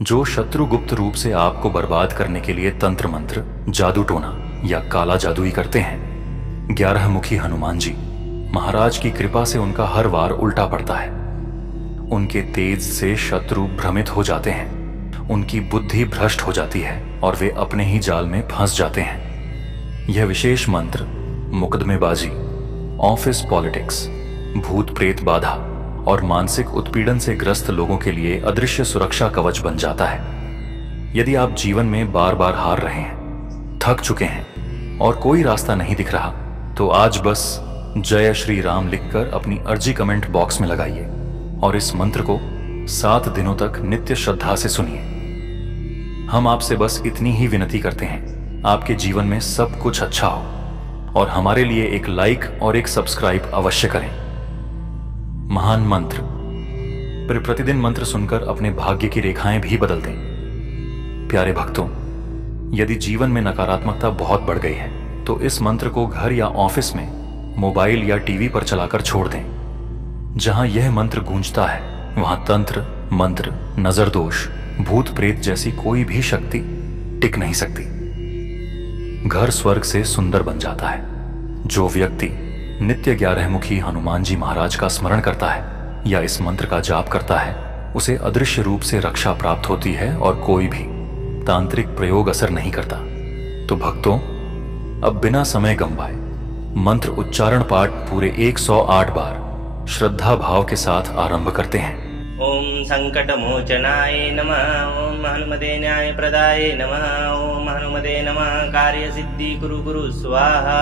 जो शत्रु गुप्त रूप से आपको बर्बाद करने के लिए तंत्र मंत्र, जादू टोना या काला जादुई करते हैं, 11 मुखी हनुमान जी महाराज की कृपा से उनका हर वार उल्टा पड़ता है। उनके तेज से शत्रु भ्रमित हो जाते हैं, उनकी बुद्धि भ्रष्ट हो जाती है और वे अपने ही जाल में फंस जाते हैं। यह विशेष मंत्र मुकदमेबाजी, ऑफिस पॉलिटिक्स, भूत प्रेत बाधा और मानसिक उत्पीड़न से ग्रस्त लोगों के लिए अदृश्य सुरक्षा कवच बन जाता है। यदि आप जीवन में बार बार हार रहे हैं, थक चुके हैं और कोई रास्ता नहीं दिख रहा, तो आज बस जय श्री राम लिखकर अपनी अर्जी कमेंट बॉक्स में लगाइए और इस मंत्र को 7 दिनों तक नित्य श्रद्धा से सुनिए। हम आपसे बस इतनी ही विनती करते हैं, आपके जीवन में सब कुछ अच्छा हो और हमारे लिए एक लाइक और एक सब्सक्राइब अवश्य करें। महान मंत्र। फिर प्रतिदिन मंत्र सुनकर अपने भाग्य की रेखाएं भी बदल दें। प्यारे भक्तों, यदि जीवन में नकारात्मकता बहुत बढ़ गई है तो इस मंत्र को घर या ऑफिस में, मोबाइल या टीवी पर चलाकर छोड़ दें। जहां यह मंत्र गूंजता है वहां तंत्र, मंत्र, नजर दोष, भूत प्रेत जैसी कोई भी शक्ति टिक नहीं सकती। घर स्वर्ग से सुंदर बन जाता है। जो व्यक्ति नित्य 11 मुखी हनुमान जी महाराज का स्मरण करता है या इस मंत्र का जाप करता है, उसे अदृश्य रूप से रक्षा प्राप्त होती है और कोई भी तांत्रिक प्रयोग असर नहीं करता। तो भक्तों, अब बिना समय गंवाए मंत्र उच्चारण पाठ पूरे 108 बार श्रद्धा भाव के साथ आरंभ करते हैं। ओम संकट मोचनाय नमः। ओम हनुमते न्याय प्रदाय नमः। ओम हनुमते नमः। कार्य सिद्धि कुरु कुरु स्वाहा।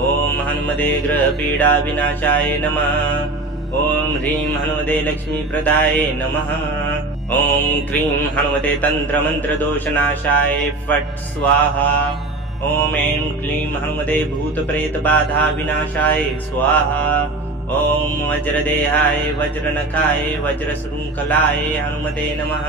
ओम हनुमते ग्रह पीडा विनाशाय नमः। ओम ह्रीं हनुमते लक्ष्मी प्रदाय नमः। ओम क्रीं हनुमते तंत्र मंत्र दोष नाशाय फट स्वाहा। ओम ऐं क्लीं हनुमते भूत प्रेत बाधा विनाशाय स्वाहा। ओम वज्रदेहाय वज्रनखाय वज्रशृंखलाय हनुमते नमः।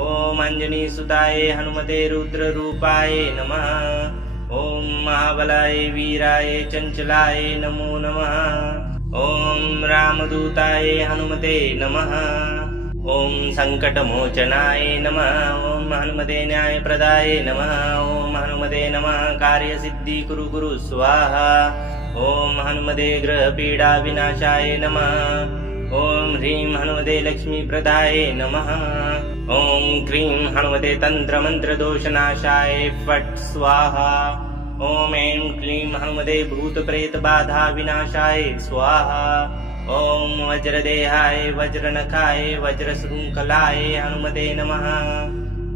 ओम अंजनी सुताय हनुमते रुद्र रूपाय नमः। ओम महाबलाय वीराय चंचलाय नमो नमः। ओम रामदूताय हनुमते नमः। ओम संकट मोचनाय नमः। ओम हनुमते न्याय प्रदाय नमः। ओम हनुमते नमः। कार्य सिद्धि कुरु कुरु स्वाहा। ओम हनुमते ग्रह पीडा विनाशाय नमः। ओम ह्रीं हनुमते लक्ष्मी प्रदाय नमः। ओम क्रीं हनुमते तंत्र मंत्र दोष नाशाय फट स्वाहा। ओम ऐं क्लीं हनुमते भूत प्रेत बाधा विनाशाय स्वाहा। ओम वज्रदेहाय वज्रनखाय वज्रशृंखलाय हनुमते नमः।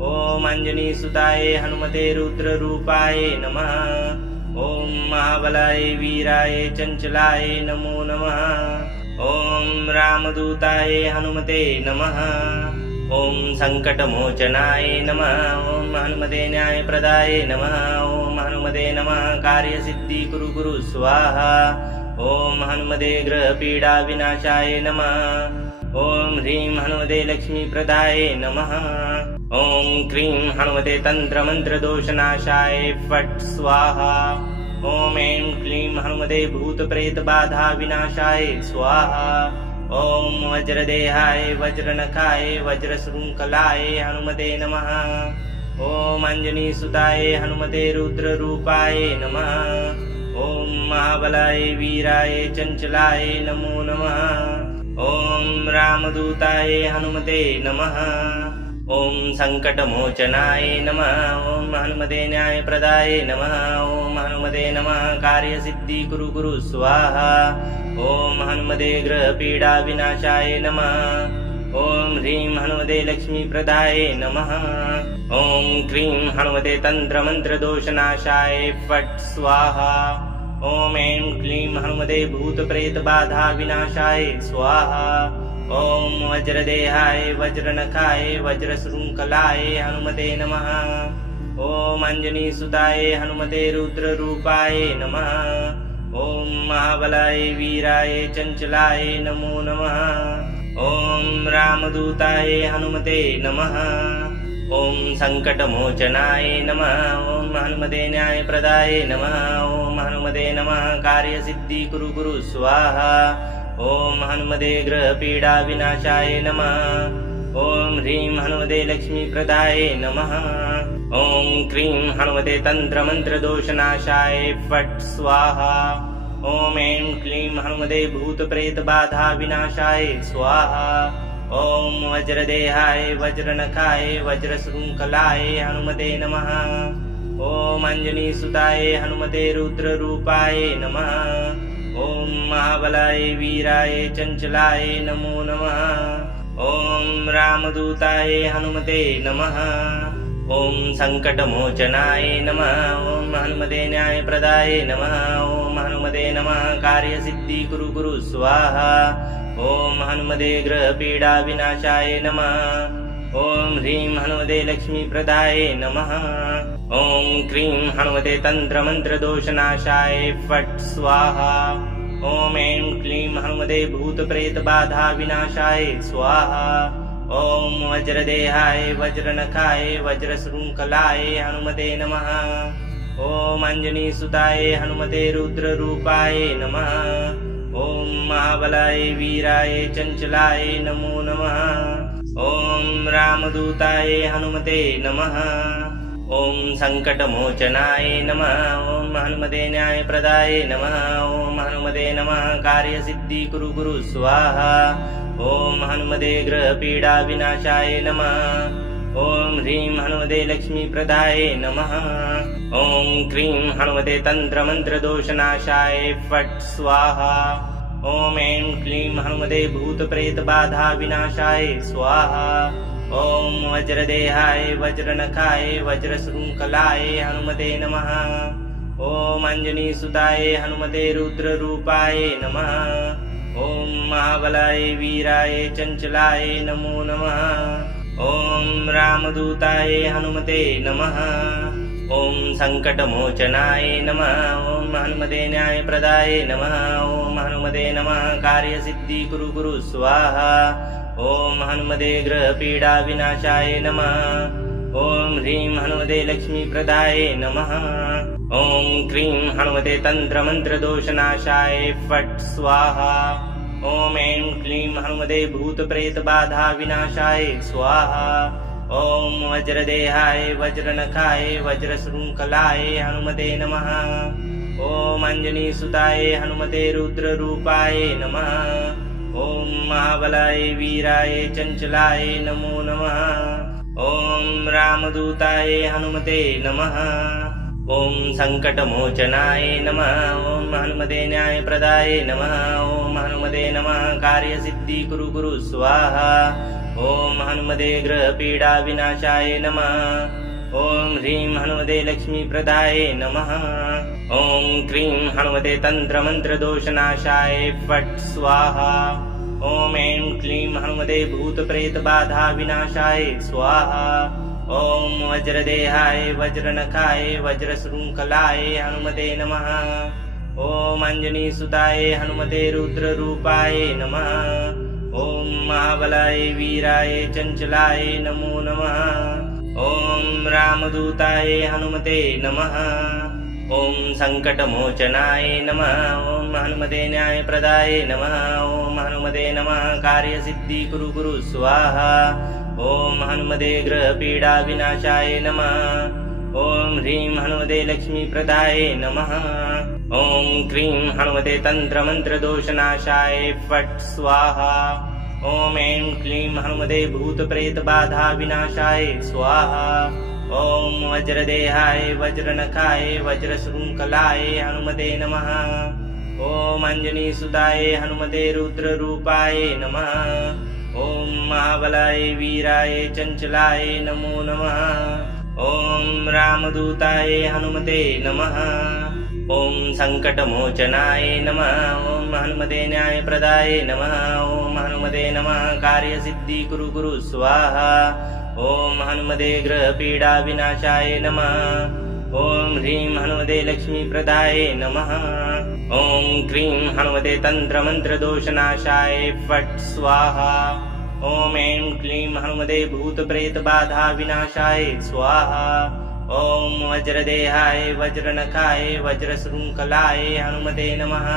ओम अंजनी सुताय हनुमते रुद्र रूपाय नमः। ओम महाबलाय वीराय चंचलाय नमो नमः। ओम रामदूताय हनुमते नमः। ओम संकट मोचनाय नमः। ओम हनुमते न्याय प्रदाय नमः। ओम हनुमते नमः। कार्य सिद्धि कुरु कुरु स्वाहा। ओम हनुमते ग्रह पीडा विनाशाय नमः। ओम ह्रीं हनुमते लक्ष्मी प्रदाय नमः। ओम क्रीं हनुमते तंत्र मंत्र दोष नाशाय फट स्वाहा। ओम ऐं क्लीं हनुमते भूत प्रेत बाधा विनाशाय स्वाहा। ओम वज्रदेहाय वज्रनखाय वज्रशृंखलाय हनुमते नमः। ओम अंजनी सुताय हनुमते रुद्र रूपाय नमः। ओम महाबलाय वीराय चंचलाय नमो नमः। ओम रामदूताय हनुमते नमः। ओम संकट मोचनाय नमः। ओम हनुमते न्याय प्रदाय नमः। ओम हनुमते नमः। कार्य सिद्धि कुरु कुरु स्वाहा। ओम हनुमते ग्रह पीडा विनाशाय नमः। ओम ह्रीं हनुमते लक्ष्मी प्रदाय नमः। ओम क्रीं हनुमते तंत्र मंत्र दोष नाशाय फट स्वाहा। ओम ऐं क्लीं हनुमते भूत प्रेत बाधा विनाशाय स्वाहा। ओम वज्रदेहाय वज्रनखाय वज्रशृंखलाय हनुमते नमः। ओम अंजनी सुताय हनुमते रुद्र रूपाय नमः। ओम महाबलाय वीराय चंचलाय नमो नमः। ओम रामदूताय हनुमते नमः। ओम संकट मोचनाय नमः। ओम हनुमते न्याय प्रदाय नमः। ओम हनुमते नमः। कार्य सिद्धि कुरु कुरु स्वाहा। ओम हनुमते ग्रह पीडा विनाशाय नमः। ॐ ह्रीं हनुमते लक्ष्मीप्रदाय नमः। ॐ क्रीं हनुमते तन्त्रमन्त्रदोषनाशाय फट् स्वाहा। ॐ ऐं क्लीं हनुमते भूतप्रेतबाधा विनाशाय स्वाहा। ॐ वज्रदेहाय वज्रनखाय वज्रशृङ्खलाय हनुमते नमः। ॐ अञ्जनीसुताय हनुमते रुद्ररूपाय नमः। ॐ महाबलाय वीराय चञ्चलाय नमो नमः। ॐ रामदूताय हनुमते नमः। ॐ सङ्कटमोचनाय नमः। ॐ हनुमते न्यायप्रदाय नमः। ॐ हनुमते नमः कार्यसिद्धिकुरु कुरु स्वाहा। ॐ हनुमते ग्रहपीडाविनाशाय नमः। ॐ ह्रीं हनुमते लक्ष्मीप्रदाय नमः। ॐ क्रीं हनुमते तन्त्रमन्त्रदोषनाशाय फट् स्वाहा। ॐ ऐं क्लीं हनुमते भूतप्रेतबाधा विनाशाय स्वाहा। ॐ वज्रदेहाय वज्रनखाय वज्रशृङ्खलाय हनुमते नमः। ॐ अञ्जनीसुताय हनुमते रुद्ररूपाय नमः। ॐ महाबलाय वीराय चञ्चलाय नमो नमः। ॐ रामदूताय हनुमते नमः। ॐ सङ्कटमोचनाय नमः। ॐ हनुमते न्यायप्रदाय नमः। ॐ हनुमते नमः कार्यसिद्धिकुरु कुरु स्वाहा। ॐ हनुमते ग्रहपीडाविनाशाय नमः। ॐ ह्रीं हनुमते लक्ष्मीप्रदाय नमः। ॐ क्रीं हनुमते तन्त्रमन्त्रदोषनाशाय फट् स्वाहा। ॐ ऐं क्लीं हनुमते भूतप्रेतबाधा विनाशाय स्वाहा। ॐ वज्रदेहाय वज्रनखाय वज्रशृङ्खलाय हनुमते नमः। ॐ अञ्जनीसुताय हनुमते रुद्ररूपाय नमः। ॐ महाबलाय वीराय चञ्चलाय नमो नमः। ॐ रामदूताय हनुमते नमः। ॐ सङ्कटमोचनाय नमः। ॐ हनुमते न्यायप्रदाय नमः। ॐ हनुमते नमः कार्यसिद्धिकुरु कुरु स्वाहा। ॐ हनुमते ग्रहपीडाविनाशाय नमः। ॐ ह्रीं हनुमते लक्ष्मीप्रदाय नमः। ॐ क्रीं हनुमते तन्त्रमन्त्रदोषनाशाय फट् स्वाहा। ॐ ऐं क्लीं हनुमते भूतप्रेतबाधा विनाशाय स्वाहा। ॐ वज्रदेहाय वज्रनखाय वज्रशृङ्खलाय हनुमते नमः। ॐ अञ्जनीसुताय हनुमते रुद्ररूपाय नमः। ॐ महाबलाय वीराय चञ्चलाय नमो नमः। ॐ रामदूताय हनुमते नमः। ॐ सङ्कटमोचनाय नमः। ॐ हनुमते न्यायप्रदाय नमः। ॐ हनुमते नमः कार्यसिद्धिकुरु कुरु स्वाहा। ॐ हनुमते ग्रहपीडाविनाशाय नमः। ॐ ह्रीं हनुमते लक्ष्मीप्रदाय नमः। ॐ क्रीं हनुमते तन्त्रमन्त्रदोषनाशाय फट् स्वाहा। ॐ ऐं क्लीं हनुमते भूतप्रेतबाधा विनाशाय स्वाहा। ॐ वज्रदेहाय वज्रनखाय वज्रशृङ्खलाय हनुमते नमः। ॐ अञ्जनीसुताय हनुमते रुद्ररूपाय नमः। ॐ महाबलाय वीराय चञ्चलाय नमो नमः। ॐ रामदूताय हनुमते नमः। ॐ सङ्कटमोचनाय नमः। ॐ हनुमते न्यायप्रदाय नमः। ॐ हनुमते नमः कार्यसिद्धिकुरु कुरु स्वाहा। ॐ हनुमते ग्रहपीडाविनाशाय नमः। ॐ ह्रीं हनुमते लक्ष्मीप्रदाय नमः। ॐ क्रीं हनुमते तन्त्रमन्त्रदोषनाशाय फट् स्वाहा। ॐ ऐं क्लीं हनुमते भूतप्रेतबाधा विनाशाय स्वाहा। ॐ वज्रदेहाय वज्रनखाय वज्रशृङ्खलाय हनुमते नमः। ॐ अञ्जनीसुताय हनुमते रुद्ररूपाय नमः। ॐ महाबलाय वीराय चञ्चलाय नमो नमः। ॐ रामदूताय हनुमते नमः। ॐ सङ्कटमोचनाय नमः। ॐ हनुमते न्यायप्रदाय नमः। ॐ हनुमते नमः कार्यसिद्धिकुरु कुरु स्वाहा। ॐ हनुमते ग्रहपीडाविनाशाय नमः। ॐ ह्रीं हनुमते लक्ष्मीप्रदाय नमः। ॐ क्रीं हनुमते तन्त्रमन्त्रदोषनाशाय फट् स्वाहा। ॐ ऐं क्लीं हनुमते भूतप्रेतबाधा विनाशाय स्वाहा। ॐ वज्रदेहाय वज्रनखाय वज्रशृङ्खलाय हनुमते नमः।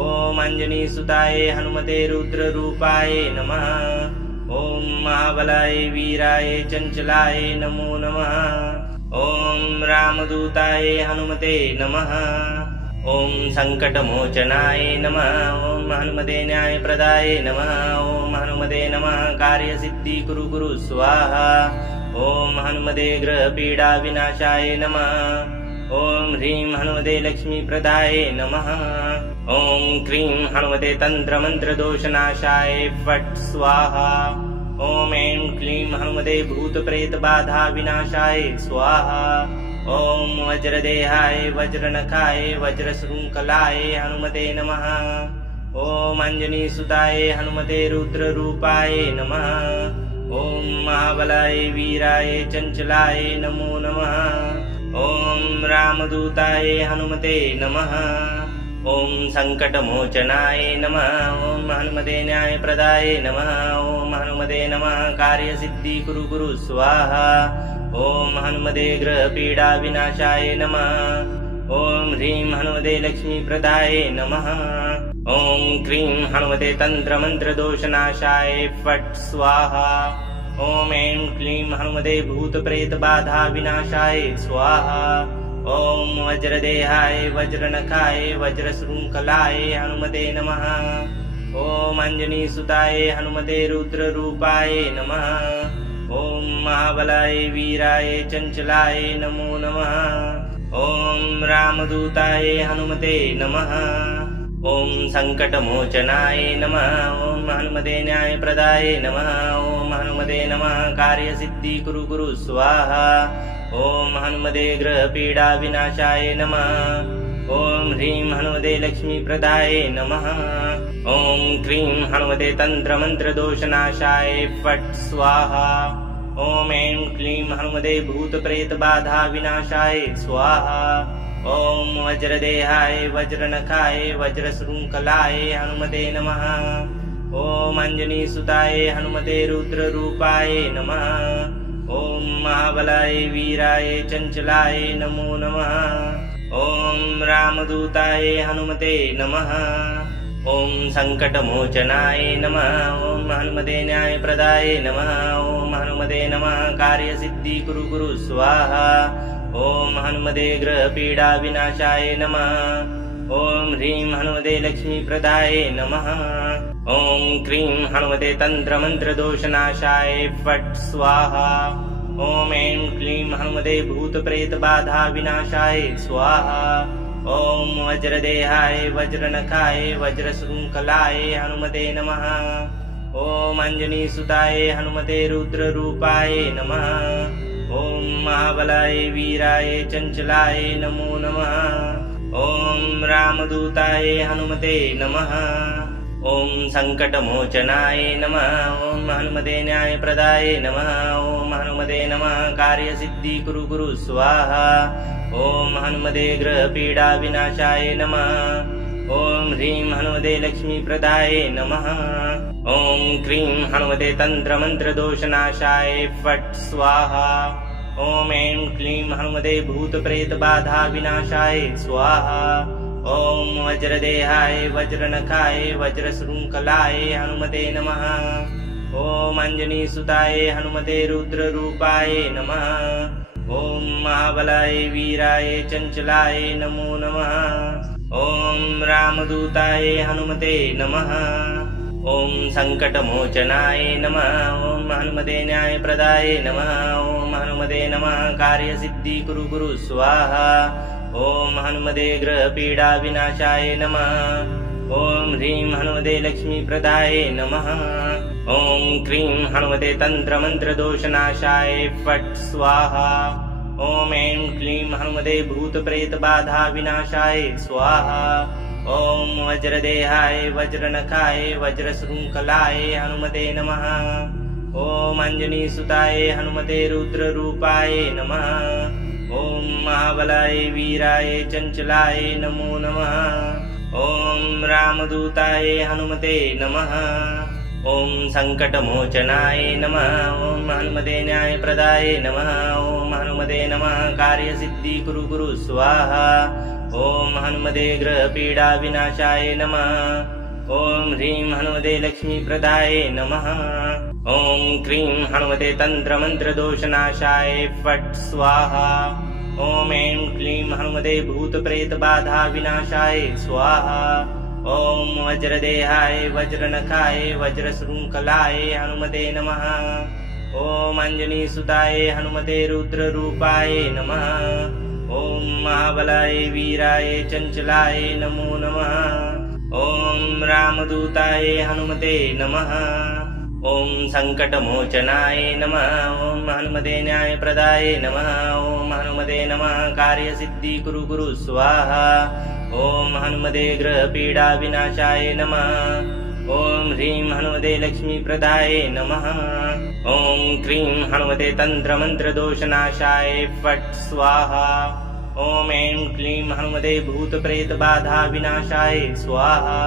ॐ अञ्जनीसुताय हनुमते रुद्ररूपाय नमः। ॐ महाबलाय वीराय चञ्चलाय नमो नमः। ॐ रामदूताय हनुमते नमः। ॐ सङ्कटमोचनाय नमः। ॐ हनुमते न्यायप्रदाय नमः। ॐ हनुमते नमः कार्यसिद्धि कुरु कुरु स्वाहा। ॐ हनुमते ग्रहपीडाविनाशाय नमः। ॐ ह्रीं हनुमते लक्ष्मीप्रदाय नमः। ॐ क्रीं हनुमते तन्त्रमन्त्रदोषनाशाय फट् स्वाहा। ॐ ऐं क्लीं हनुमते भूतप्रेतबाधाविनाशाय स्वाहा। ॐ वज्रदेहाय वज्रनखाय वज्रशृङ्खलाय हनुमते नमः। ॐ अञ्जनीसुताय हनुमते रुद्ररूपाय नमः। ॐ महाबलाय वीराय चञ्चलाय नमो नमः। ॐ रामदूताय हनुमते नमः। ॐ सङ्कटमोचनाय नमः। ॐ हनुमते न्यायप्रदाय नमः। ॐ हनुमते नमः कार्यसिद्धि कुरु कुरु स्वाहा। ॐ हनुमते ग्रहपीडाविनाशाय नमः। ॐ ह्रीं हनुमते लक्ष्मीप्रदाय नमः। ॐ क्रीं हनुमते तन्त्रमन्त्रदोषनाशाय फट् स्वाहा। ॐ ऐं क्लीं हनुमते भूतप्रेतबाधाविनाशाय स्वाहा। ॐ वज्रदेहाय वज्रनखाय वज्रशृङ्खलाय हनुमते नमः। ॐ अञ्जनीसुताय हनुमते रुद्ररूपाय नमः। ॐ महाबलाय वीराय चञ्चलाय नमो नमः। ॐ रामदूताय हनुमते नमः। ॐ सङ्कटमोचनाय नमः। ॐ हनुमते न्यायप्रदाय नमः। ॐ हनुमते नमः कार्यसिद्धि कुरु कुरु स्वाहा। ॐ हनुमते ग्रहपीडाविनाशाय नमः। ॐ ह्रीं हनुमते लक्ष्मीप्रदाय नमः। ॐ क्रीं हनुमते तन्त्रमन्त्रदोषनाशाय फट् स्वाहा। ॐ ऐं क्लीं हनुमते भूतप्रेतबाधाविनाशाय स्वाहा। ॐ वज्रदेहाय वज्रनखाय वज्रशृङ्खलाय हनुमते नमः। ॐ अञ्जनीसुताय हनुमते रुद्ररूपाय नमः। ॐ महाबलाय वीराय चञ्चलाय नमो नमः। ॐ रामदूताय हनुमते नमः। ॐ सङ्कटमोचनाय नमः। ॐ हनुमते न्यायप्रदाय नमः। ॐ हनुमते नमः कार्यसिद्धि कुरु कुरु स्वाहा। ॐ हनुमते ग्रहपीडाविनाशाय नमः। ॐ ह्रीं हनुमते लक्ष्मीप्रदाय नमः। ॐ क्रीं हनुमते तन्त्रमन्त्रदोषनाशाय फट् स्वाहा। ॐ ऐं क्लीं हनुमते भूतप्रेतबाधाविनाशाय स्वाहा। ॐ वज्रदेहाय वज्रनखाय वज्रशृङ्खलाय हनुमते नमः। ॐ अञ्जनीसुताय हनुमते रुद्ररूपाय नमः। ॐ महाबलाय वीराय चञ्चलाय नमो नमः। ॐ रामदूताय हनुमते नमः। ॐ सङ्कटमोचनाय नमः। ॐ हनुमते न्यायप्रदाय नमः। ॐ हनुमते नमः कार्यसिद्धि कुरु कुरु स्वाहा। ॐ हनुमते ग्रहपीडाविनाशाय नमः। ॐ ह्रीं हनुमते लक्ष्मीप्रदाय नमः। ॐ क्रीं हनुमते तन्त्रमन्त्रदोषनाशाय फट् स्वाहा। ॐ ऐं क्लीं हनुमते भूतप्रेतबाधाविनाशाय स्वाहा। ॐ वज्रदेहाय वज्रनखाय वज्रशृङ्खलाय हनुमते नमः। ॐ अञ्जनीसुताय हनुमते रुद्ररूपाय नमः। ॐ महाबलाय वीराय चञ्चलाय नमो नमः। ॐ रामदूताय हनुमते नमः। ॐ सङ्कटमोचनाय नमः। ॐ हनुमते न्यायप्रदाय नमः। ॐ हनुमते नमः कार्यसिद्धि कुरु कुरु स्वाहा। ॐ हनुमते ग्रहपीडाविनाशाय नमः। ॐ ह्रीं हनुमते लक्ष्मीप्रदाय नमः। ॐ क्रीं हनुमते तन्त्रमन्त्रदोषनाशाय फट् स्वाहा। ॐ ऐं क्लीं हनुमते भूतप्रेतबाधाविनाशाय स्वाहा। ॐ वज्रदेहाय वज्रनखाय वज्रशृङ्खलाय हनुमते नमः। ॐ अञ्जनीसुताय हनुमते रुद्ररूपाय नमः। ॐ महाबलाय वीराय चञ्चलाय नमो नमः। ॐ रामदूताय हनुमते नमः। ॐ सङ्कटमोचनाय नमः। ॐ हनुमते न्यायप्रदाय नमः। ॐ हनुमते नमः कार्यसिद्धि कुरु कुरु स्वाहा। ॐ हनुमते ग्रहपीडाविनाशाय नमः। ॐ ह्रीं हनुमते लक्ष्मीप्रदाय नमः। ॐ क्रीं हनुमते तन्त्रमन्त्रदोषनाशाय फट् स्वाहा। ॐ ऐं क्लीं हनुमते भूतप्रेतबाधा विनाशाय स्वाहा। ॐ वज्रदेहाय वज्रनखाय वज्रशृङ्खलाय हनुमते नमः। ॐ अञ्जनीसुताय हनुमते रुद्ररूपाय नमः। ॐ महाबलाय वीराय चञ्चलाय नमो नमः। ॐ रामदूताय हनुमते नमः। ॐ सङ्कटमोचनाय नमः। ॐ हनुमते न्यायप्रदाय नमः। ॐ हनुमते नमः कार्यसिद्धिकुरु कुरु स्वाहा। ॐ हनुमते ग्रहपीडाविनाशाय नमः। ॐ ह्रीं हनुमते लक्ष्मीप्रदाय नमः। ॐ क्रीं हनुमते तन्त्रमन्त्रदोषनाशाय फट् स्वाहा। ॐ ऐं क्लीं हनुमते भूतप्रेतबाधाविनाशाय स्वाहा।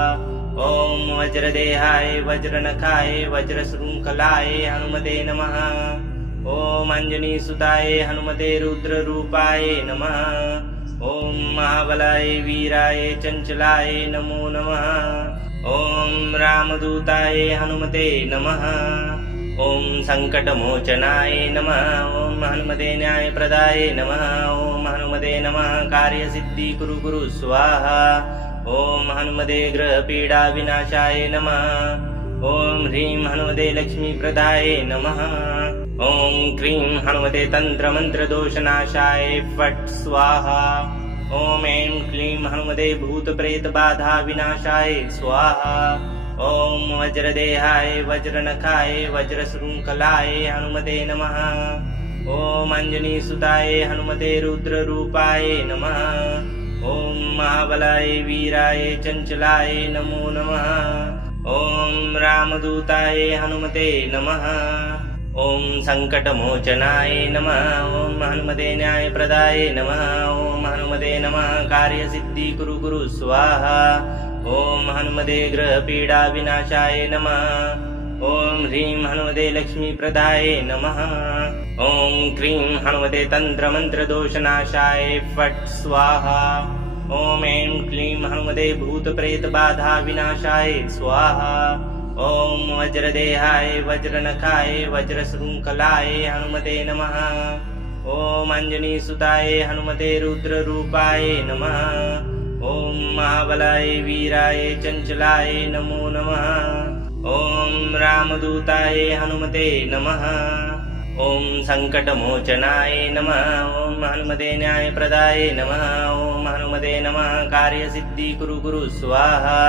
ॐ वज्रदेहाय वज्रनखाय वज्रशृङ्खलाय हनुमते नमः। ॐ अञ्जनीसुताय हनुमते रुद्ररूपाय नमः। ॐ महाबलाय वीराय चञ्चलाय नमो नमः। ॐ रामदूताय हनुमते नमः। ॐ सङ्कटमोचनाय नमः। ॐ हनुमते न्यायप्रदाय नमः। ॐ हनुमते नमः कार्यसिद्धिकुरु कुरु स्वाहा। ॐ हनुमते ग्रहपीडाविनाशाय नमः। ॐ ह्रीं हनुमते लक्ष्मीप्रदाय नमः। ॐ क्रीं हनुमते तन्त्रमन्त्रदोषनाशाय फट् स्वाहा। ॐ ऐं क्लीं हनुमते भूतप्रेतबाधाविनाशाय स्वाहा। ॐ वज्रदेहाय वज्रनखाय वज्रशृङ्खलाय हनुमते नमः। ॐ अञ्जनीसुताय हनुमते रुद्ररूपाय नमः। ॐ महाबलाय वीराय चञ्चलाय नमो नमः। ॐ रामदूताय हनुमते नमः। ॐ सङ्कटमोचनाय नमः। ॐ हनुमते न्यायप्रदाय नमः। ॐ हनुमते नमः कार्यसिद्धिकुरु कुरु स्वाहा। ॐ हनुमते ग्रहपीडाविनाशाय नमः। ॐ ह्रीं हनुमते लक्ष्मीप्रदाय नमः। ॐ क्रीं हनुमते तन्त्रमन्त्रदोषनाशाय फट् स्वाहा। ॐ ऐं क्लीं हनुमते भूतप्रेतबाधाविनाशाय स्वाहा। ॐ वज्रदेहाय वज्रनखाय वज्रशृङ्खलाय हनुमते नमः। ॐ अञ्जनीसुताय हनुमते रुद्ररूपाय नमः। ॐ महाबलाय वीराय चञ्चलाय नमो नमः। ॐ रामदूताय हनुमते नमः। ॐ सङ्कटमोचनाय नमः। ॐ हनुमते न्यायप्रदाय नमः। ॐ हनुमते नमः कार्यसिद्धिकुरु कुरु स्वाहा।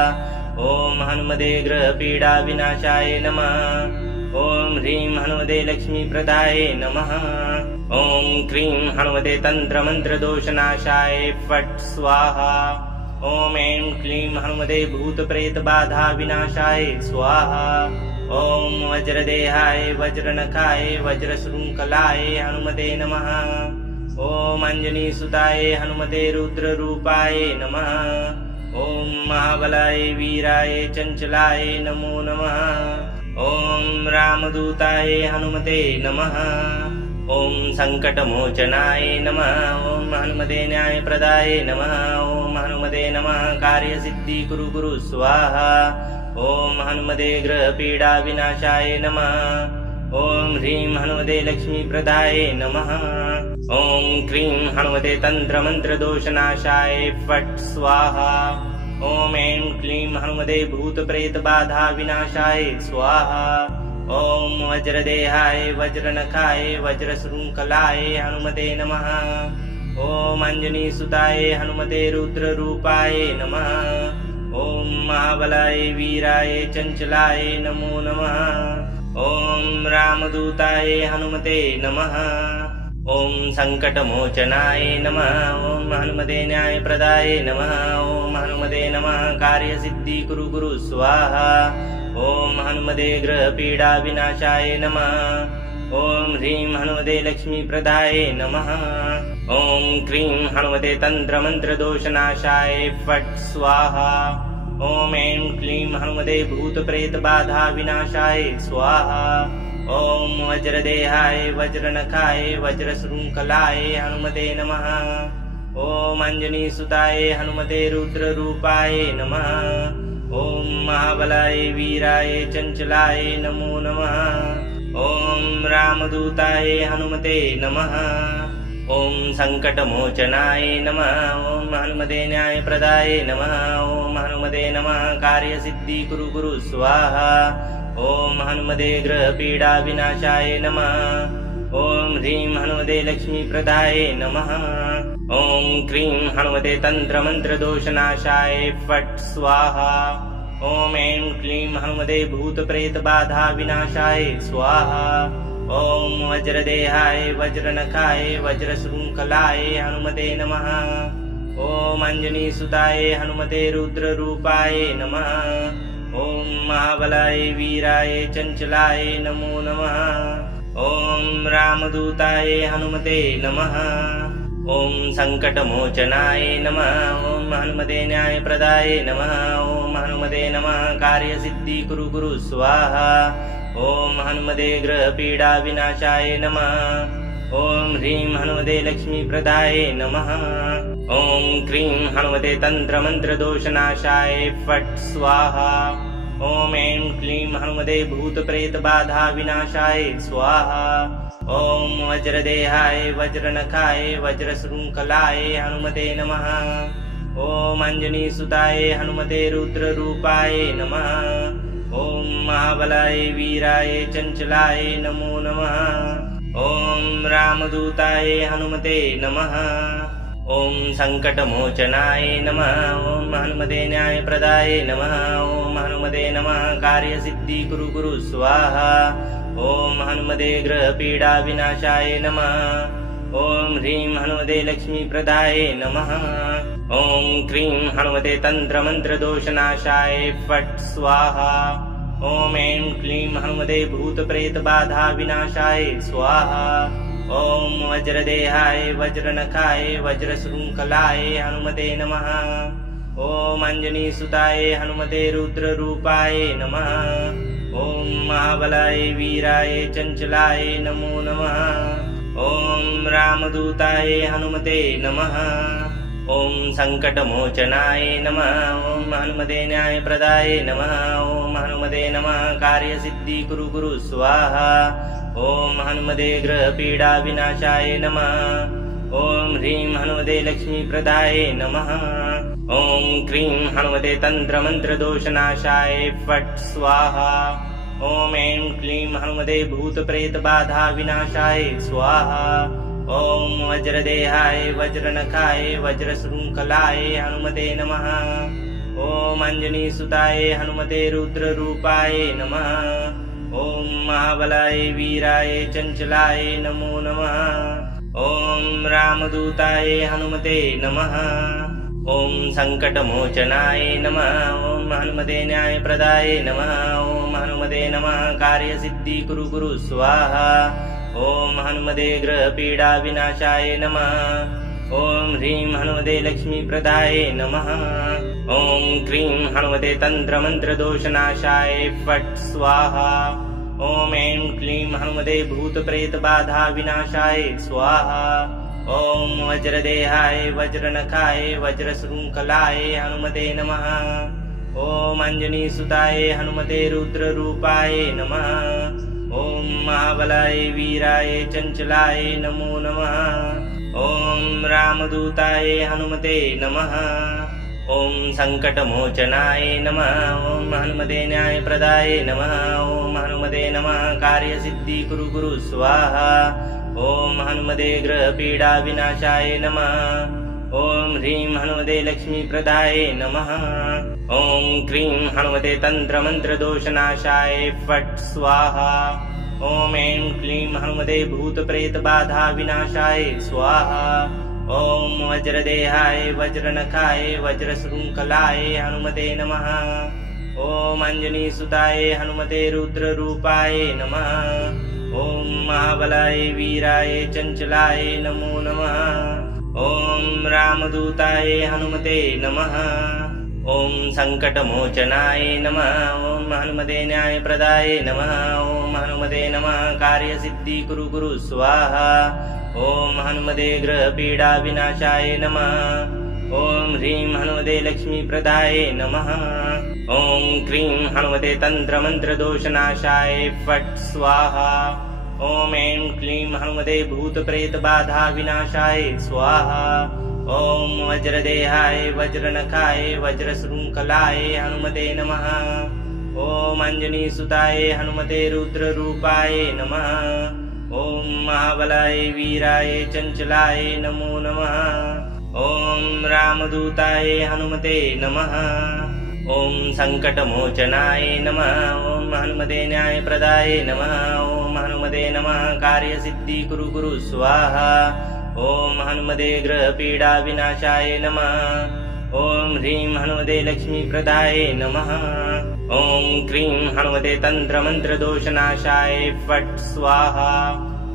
ॐ हनुमते ग्रहपीडाविनाशाय नमः। ॐ ह्रीं हनुमते लक्ष्मीप्रदाय नमः। ॐ क्रीं हनुमते तन्त्रमन्त्रदोषनाशाय फट् स्वाहा। ॐ ऐं क्लीं हनुमते भूतप्रेतबाधाविनाशाय स्वाहा। ॐ वज्रदेहाय वज्रनखाय वज्रशृङ्खलाय हनुमते नमः। ॐ अञ्जनीसुताय हनुमते रुद्ररूपाय नमः। ॐ महाबलाय वीराय चञ्चलाय नमो नमः। ॐ रामदूताय हनुमते नमः। ॐ सङ्कटमोचनाय नमः। ॐ हनुमते न्यायप्रदाय नमः। ॐ हनुमते नमः कार्यसिद्धिकुरु कुरु स्वाहा। ॐ हनुमते ग्रहपीडाविनाशाय नमः। ॐ ह्रीं हनुमते लक्ष्मीप्रदाय नमः। ॐ क्रीं हनुमते तन्त्रमन्त्रदोषनाशाय फट् स्वाहा। ॐ ऐं क्लीं हनुमते भूतप्रेतबाधाविनाशाय स्वाहा। ॐ वज्रदेहाय वज्रनखाय वज्रशृङ्खलाय हनुमते नमः। ॐ अञ्जनीसुताय हनुमते रुद्ररूपाय नमः। ॐ महाबलाय वीराय चञ्चलाय नमो नमः। ॐ रामदूताय हनुमते नमः। ॐ सङ्कटमोचनाय नमः। ॐ हनुमते न्यायप्रदाय नमः। ॐ हनुमते नमः कार्यसिद्धिकुरु कुरु स्वाहा। ॐ हनुमते ग्रहपीडाविनाशाय नमः। ॐ ह्रीं हनुमते लक्ष्मीप्रदाय नमः। ॐ क्रीं हनुमते तन्त्रमन्त्रदोषनाशाय फट् स्वाहा। ॐ ऐं क्लीं हनुमते भूतप्रेतबाधाविनाशाय स्वाहा। ॐ वज्रदेहाय वज्रनखाय वज्रशृङ्खलाय हनुमते नमः। ॐ अञ्जनीसुताय हनुमते रुद्ररूपाय नमः। ॐ महाबलाय वीराय चञ्चलाय नमो नमः। ॐ रामदूताय हनुमते नमः। ॐ सङ्कटमोचनाय नमः। ॐ हनुमते न्यायप्रदाय नमः। ॐ हनुमते नमः कार्यसिद्धि कुरु कुरु स्वाहा। ॐ हनुमते ग्रहपीडाविनाशाय नमः। ॐ ह्रीं हनुमते लक्ष्मीप्रदाय नमः। ॐ क्रीं हनुमते तन्त्रमन्त्रदोषनाशाय फट् स्वाहा। ॐ ऐं क्लीं हनुमते भूतप्रेतबाधाविनाशाय स्वाहा। ॐ वज्रदेहाय वज्रनखाय वज्रशृङ्खलाय हनुमते नमः। ॐ अञ्जनीसुताय हनुमते रुद्ररूपाय नमः। ॐ महाबलाय वीराय चञ्चलाय नमो नमः। ॐ रामदूताय हनुमते नमः। ॐ सङ्कटमोचनाय नमः। ॐ हनुमते न्यायप्रदाय नमः। ॐ हनुमते नमः कार्यसिद्धि कुरु कुरु स्वाहा। ॐ हनुमते ग्रहपीडाविनाशाय नमः। ॐ ह्रीं हनुमते लक्ष्मीप्रदाय नमः। ॐ क्रीं हनुमते तन्त्रमन्त्रदोषनाशाय फट् स्वाहा। ॐ ऐं क्लीं हनुमते भूतप्रेतबाधाविनाशाय स्वाहा। ॐ वज्रदेहाय वज्रनखाय वज्रशृङ्खलाय हनुमते नमः। ॐ अञ्जनीसुताय हनुमते रुद्ररूपाय नमः। ॐ महाबलाय वीराय चञ्चलाय नमो नमः। ॐ रामदूताय हनुमते नमः। ॐ सङ्कटमोचनाय नमः। ॐ हनुमते न्यायप्रदाय नमः। ॐ हनुमते नमः कार्यसिद्धि कुरु कुरु स्वाहा। ॐ हनुमते ग्रहपीडाविनाशाय नमः। ॐ ह्रीं हनुमते लक्ष्मीप्रदाय नमः। ॐ क्रीं हनुमते तन्त्रमन्त्रदोषनाशाय फट् स्वाहा। ॐ ऐं क्लीं हनुमते भूतप्रेतबाधाविनाशाय स्वाहा। ॐ वज्रदेहाय वज्रनखाय वज्रशृङ्खलाय हनुमते नमः। ॐ अञ्जनीसुताय हनुमते रुद्ररूपाय नमः। ॐ महाबलाय वीराय चञ्चलाय नमो नमः। ॐ रामदूताय हनुमते नमः। ॐ सङ्कटमोचनाय नमः। ॐ हनुमते न्यायप्रदाय नमः। ॐ हनुमते नमः कार्यसिद्धि कुरु कुरु स्वाहा। ॐ हनुमते ग्रहपीडाविनाशाय नमः। ॐ ह्रीं हनुमते लक्ष्मीप्रदाय नमः। ॐ क्रीं हनुमते तन्त्रमन्त्रदोषनाशाय फट् स्वाहा। ॐ ऐं क्लीं हनुमते भूतप्रेतबाधाविनाशाय स्वाहा। ॐ वज्रदेहाय वज्रनखाय वज्रशृङ्खलाय हनुमते नमः। ॐ अञ्जनीसुताय हनुमते रुद्ररूपाय नमः। ॐ महाबलाय वीराय चञ्चलाय नमो नमः। ॐ रामदूताय हनुमते नमः। ॐ सङ्कटमोचनाय नमः। ॐ हनुमते न्यायप्रदाय नमः। ॐ हनुमते नमः कार्यसिद्धि कुरु कुरु स्वाहा। ॐ हनुमते ग्रहपीडाविनाशाय नमः। ॐ ह्रीं हनुमते लक्ष्मीप्रदाय नमः। ॐ क्रीं हनुमते तन्त्रमन्त्रदोषनाशाय फट् स्वाहा। ॐ ऐं क्लीं हनुमते भूतप्रेतबाधाविनाशाय स्वाहा। ॐ वज्रदेहाय वज्रनखाय वज्रशृङ्खलाय हनुमते नमः। ॐ अञ्जनीसुताय हनुमते रुद्ररूपाय नमः। ॐ महाबलाय वीराय चञ्चलाय नमो नमः। ॐ रामदूताय हनुमते नमः। ॐ सङ्कटमोचनाय नमः। ॐ हनुमते न्यायप्रदाय नमः। ॐ हनुमते नमः कार्यसिद्धि कुरु कुरु स्वाहा। ॐ हनुमते ग्रहपीडाविनाशाय नमः। ॐ ह्रीं हनुमते लक्ष्मीप्रदाय नमः। ॐ क्रीं हनुमते तन्त्रमन्त्रदोषनाशाय फट् स्वाहा। ॐ ऐं क्लीं हनुमते भूतप्रेतबाधाविनाशाय स्वाहा। ॐ वज्रदेहाय वज्रनखाय वज्रशृङ्खलाय हनुमते नमः। ॐ अञ्जनीसुताय हनुमते रुद्ररूपाय नमः। ॐ महाबलाय वीराय चञ्चलाय नमो नमः। ॐ रामदूताय हनुमते नमः। ॐ सङ्कटमोचनाय नमः। ॐ हनुमते न्यायप्रदाय नमः। ॐ हनुमते नमः कार्यसिद्धि कुरु कुरु स्वाहा। ॐ हनुमते ग्रहपीडाविनाशाय नमः। ॐ ह्रीं हनुमते लक्ष्मीप्रदाय नमः। ॐ क्रीं हनुमते तन्त्रमन्त्रदोषनाशाय फट् स्वाहा। ॐ ऐं क्लीं हनुमते भूतप्रेतबाधाविनाशाय स्वाहा। ॐ वज्रदेहाय वज्रनखाय वज्रशृङ्खलाय हनुमते नमः। ॐ अञ्जनीसुताय हनुमते रुद्ररूपाय नमः। ॐ महाबलाय वीराय चञ्चलाय नमो नमः। ॐ रामदूताय हनुमते नमः। ॐ सङ्कटमोचनाय नमः। ॐ हनुमते न्यायप्रदाय नमः। ॐ हनुमते नमः कार्यसिद्धिकुरु कुरु स्वाहा। ॐ हनुमते ग्रहपीडाविनाशाय नमः। ॐ ह्रीं हनुमते लक्ष्मीप्रदाय नमः। ॐ क्रीं हनुमते तन्त्रमन्त्रदोषनाशाय फट् स्वाहा।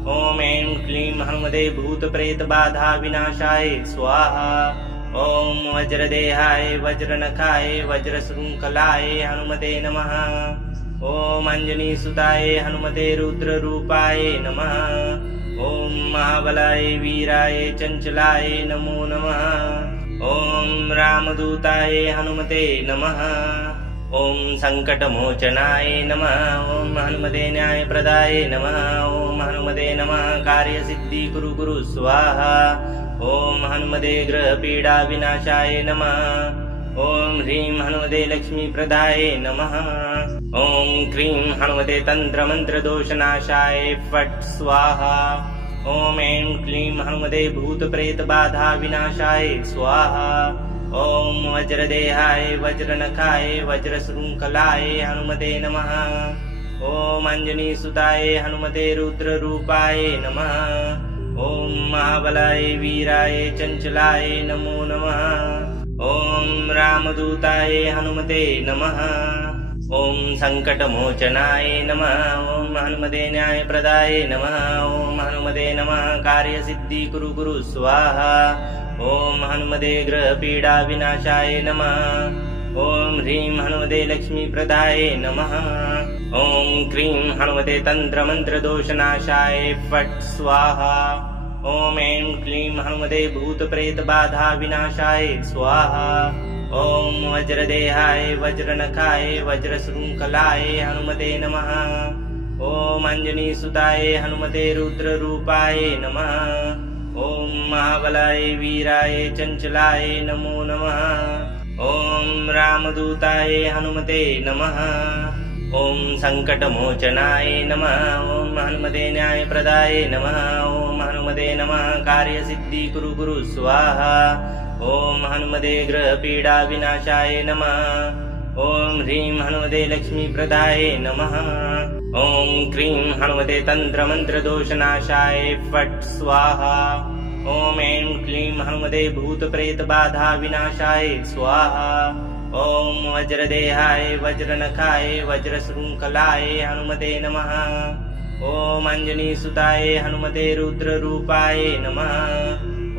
ॐ ऐं क्लीं हनुमते भूतप्रेतबाधाविनाशाय स्वाहा। ॐ वज्रदेहाय वज्रनखाय वज्रशृङ्खलाय हनुमते नमः। ॐ अञ्जनीसुताय हनुमते रुद्ररूपाय नमः। ॐ महाबलाय वीराय चञ्चलाय नमो नमः। ॐ रामदूताय हनुमते नमः। ॐ सङ्कटमोचनाय नमः। ॐ हनुमते न्यायप्रदाय नमः। ॐ हनुमते नमः कार्यसिद्धिकुरु कुरु स्वाहा। ॐ हनुमते ग्रहपीडाविनाशाय नमः। ॐ ह्रीं हनुमते लक्ष्मीप्रदाय नमः। ॐ क्रीं हनुमते तन्त्रमन्त्रदोषनाशाय फट् स्वाहा। ॐ ऐं क्लीं हनुमते भूतप्रेतबाधाविनाशाय स्वाहा। ॐ वज्रदेहाय वज्रनखाय वज्रशृङ्खलाय हनुमते नमः। ॐ अञ्जनीसुताय हनुमते रुद्ररूपाय नमः। ॐ महाबलाय वीराय चञ्चलाय नमो नमः। ॐ रामदूताय हनुमते नमः। ॐ सङ्कटमोचनाय नमः। ॐ हनुमते न्यायप्रदाय नमः। ॐ हनुमते नमः कार्यसिद्धिकुरु कुरु स्वाहा। ॐ हनुमते ग्रहपीडाविनाशाय नमः। ॐ ह्रीं हनुमते लक्ष्मीप्रदाय नमः। ॐ क्रीं हनुमते तन्त्रमन्त्रदोषनाशाय फट् स्वाहा। ॐ ऐं क्लीं हनुमते भूतप्रेतबाधाविनाशाय स्वाहा। ॐ वज्रदेहाय वज्रनखाय वज्रशृङ्खलाय हनुमते नमः। ॐ अञ्जनीसुताय हनुमते रुद्ररूपाय नमः। ॐ महाबलाय वीराय चञ्चलाय नमो नमः। ॐ रामदूताय हनुमते नमः। ॐ सङ्कटमोचनाय नमः। ॐ हनुमते न्यायप्रदाय नमः। ॐ हनुमते नमः कार्यसिद्धिकुरु कुरु स्वाहा। ॐ हनुमते ग्रहपीडाविनाशाय नमः। ॐ ह्रीं हनुमते लक्ष्मीप्रदाय नमः। ॐ क्रीं हनुमते तन्त्रमन्त्रदोषनाशाय फट् स्वाहा। ॐ ऐं क्लीं हनुमते भूतप्रेतबाधाविनाशाय स्वाहा। ॐ वज्रदेहाय वज्रनखाय वज्रशृङ्खलाय हनुमते नमः। ॐ अञ्जनीसुताय हनुमते रुद्ररूपाय नमः।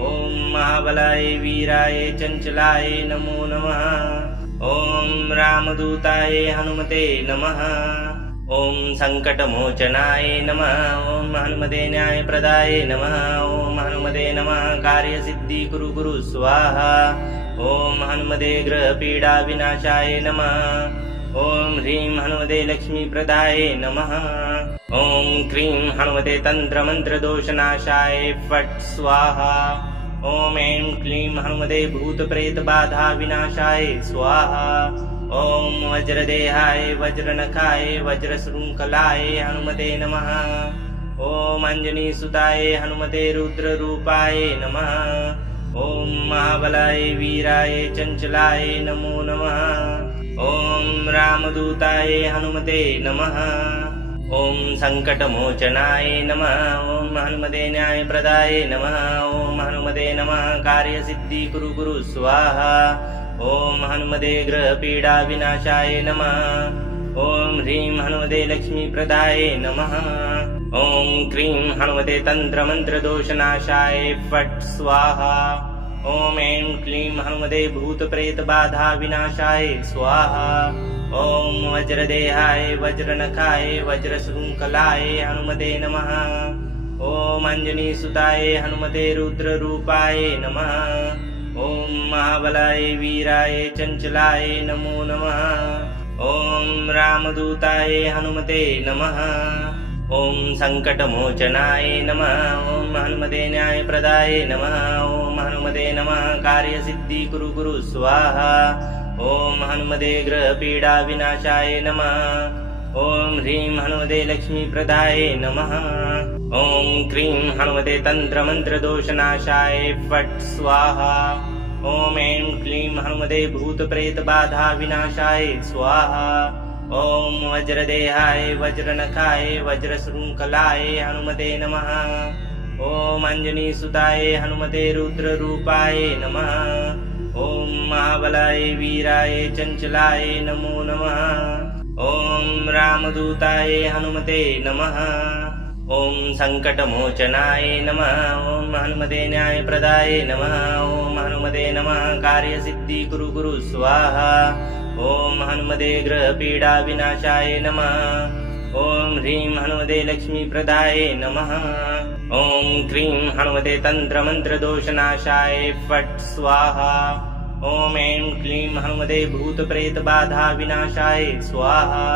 ॐ महाबलाय वीराय चञ्चलाय नमो नमः। ॐ रामदूताय हनुमते नमः। ॐ सङ्कटमोचनाय नमः। ॐ हनुमते न्यायप्रदाय नमः। ॐ हनुमते नमः कार्यसिद्धिकुरु कुरु स्वाहा। ॐ हनुमते ग्रहपीडाविनाशाय नमः। ॐ ह्रीं हनुमते लक्ष्मीप्रदाय नमः। ॐ क्रीं हनुमते तन्त्रमन्त्रदोषनाशाय फट् स्वाहा। ॐ ऐं क्लीं हनुमते भूतप्रेतबाधाविनाशाय स्वाहा। ॐ वज्रदेहाय वज्रनखाय वज्रशृङ्खलाय हनुमते नमः। ॐ अञ्जनीसुताय हनुमते रुद्ररूपाय नमः। ॐ महाबलाय वीराय चञ्चलाय नमो नमः। ॐ रामदूताय हनुमते नमः। ॐ सङ्कटमोचनाय नमः। ॐ हनुमते न्यायप्रदाय नमः। ॐ हनुमते नमः कार्यसिद्धिकुरु कुरु स्वाहा। ॐ हनुमते ग्रहपीडाविनाशाय नमः। ॐ ह्रीं हनुमते लक्ष्मीप्रदाय नमः। ॐ क्रीं हनुमते तन्त्रमन्त्रदोषनाशाय फट् स्वाहा। ॐ ऐं क्लीं हनुमते भूतप्रेतबाधाविनाशाय स्वाहा। ॐ वज्रदेहाय वज्रनखाय वज्रशृङ्खलाय हनुमते नमः। ॐ अञ्जनीसुताय हनुमते रुद्ररूपाय नमः। ॐ महाबलाय वीराय चञ्चलाय नमो नमः। ॐ रामदूताय हनुमते नमः। ॐ सङ्कटमोचनाय नमः। ॐ हनुमते न्यायप्रदाय नमः। ॐ हनुमते नमः कार्यसिद्धि कुरु कुरु स्वाहा। ॐ हनुमते ग्रहपीडाविनाशाय नमः। ॐ ह्रीं हनुमते लक्ष्मीप्रदाय नमः। ॐ क्रीं हनुमते तन्त्रमन्त्रदोषनाशाय फट् स्वाहा। ॐ ऐं क्लीं हनुमते भूतप्रेतबाधाविनाशाय स्वाहा। ॐ वज्रदेहाय वज्रनखाय वज्रशृङ्खलाय हनुमते नमः। ॐ अञ्जनीसुताय हनुमते रुद्ररूपाय नमः। ॐ महाबलाय वीराय चञ्चलाय नमो नमः। ॐ रामदूताय हनुमते नमः। ॐ सङ्कटमोचनाय नमः। ॐ हनुमते न्यायप्रदाय नमः। ॐ हनुमते नमः कार्यसिद्धि कुरु कुरु स्वाहा। ॐ हनुमते ग्रहपीडाविनाशाय नमः। ॐ ह्रीं हनुमते लक्ष्मीप्रदाय नमः। ॐ क्रीं हनुमते तन्त्रमन्त्रदोषनाशाय फट् स्वाहा। ॐ ऐं क्लीं हनुमते भूतप्रेतबाधाविनाशाय स्वाहा।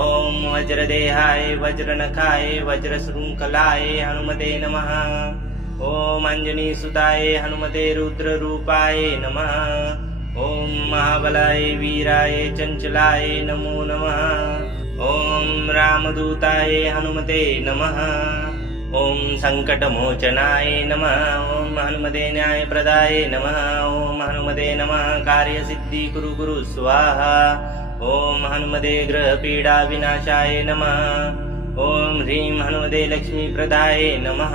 ॐ वज्रदेहाय वज्रनखाय वज्रशृङ्खलाय हनुमते नमः। ॐ अञ्जनीसुताय हनुमते रुद्ररूपाय नमः। ॐ महाबलाय वीराय चञ्चलाय नमो नमः। ॐ रामदूताय हनुमते नमः। ॐ सङ्कटमोचनाय नमः। ॐ हनुमते न्यायप्रदाय नमः। ॐ हनुमते नमः कार्यसिद्धि कुरु कुरु स्वाहा। ॐ हनुमते ग्रहपीडाविनाशाय नमः। ॐ ह्रीं हनुमते लक्ष्मीप्रदाय नमः।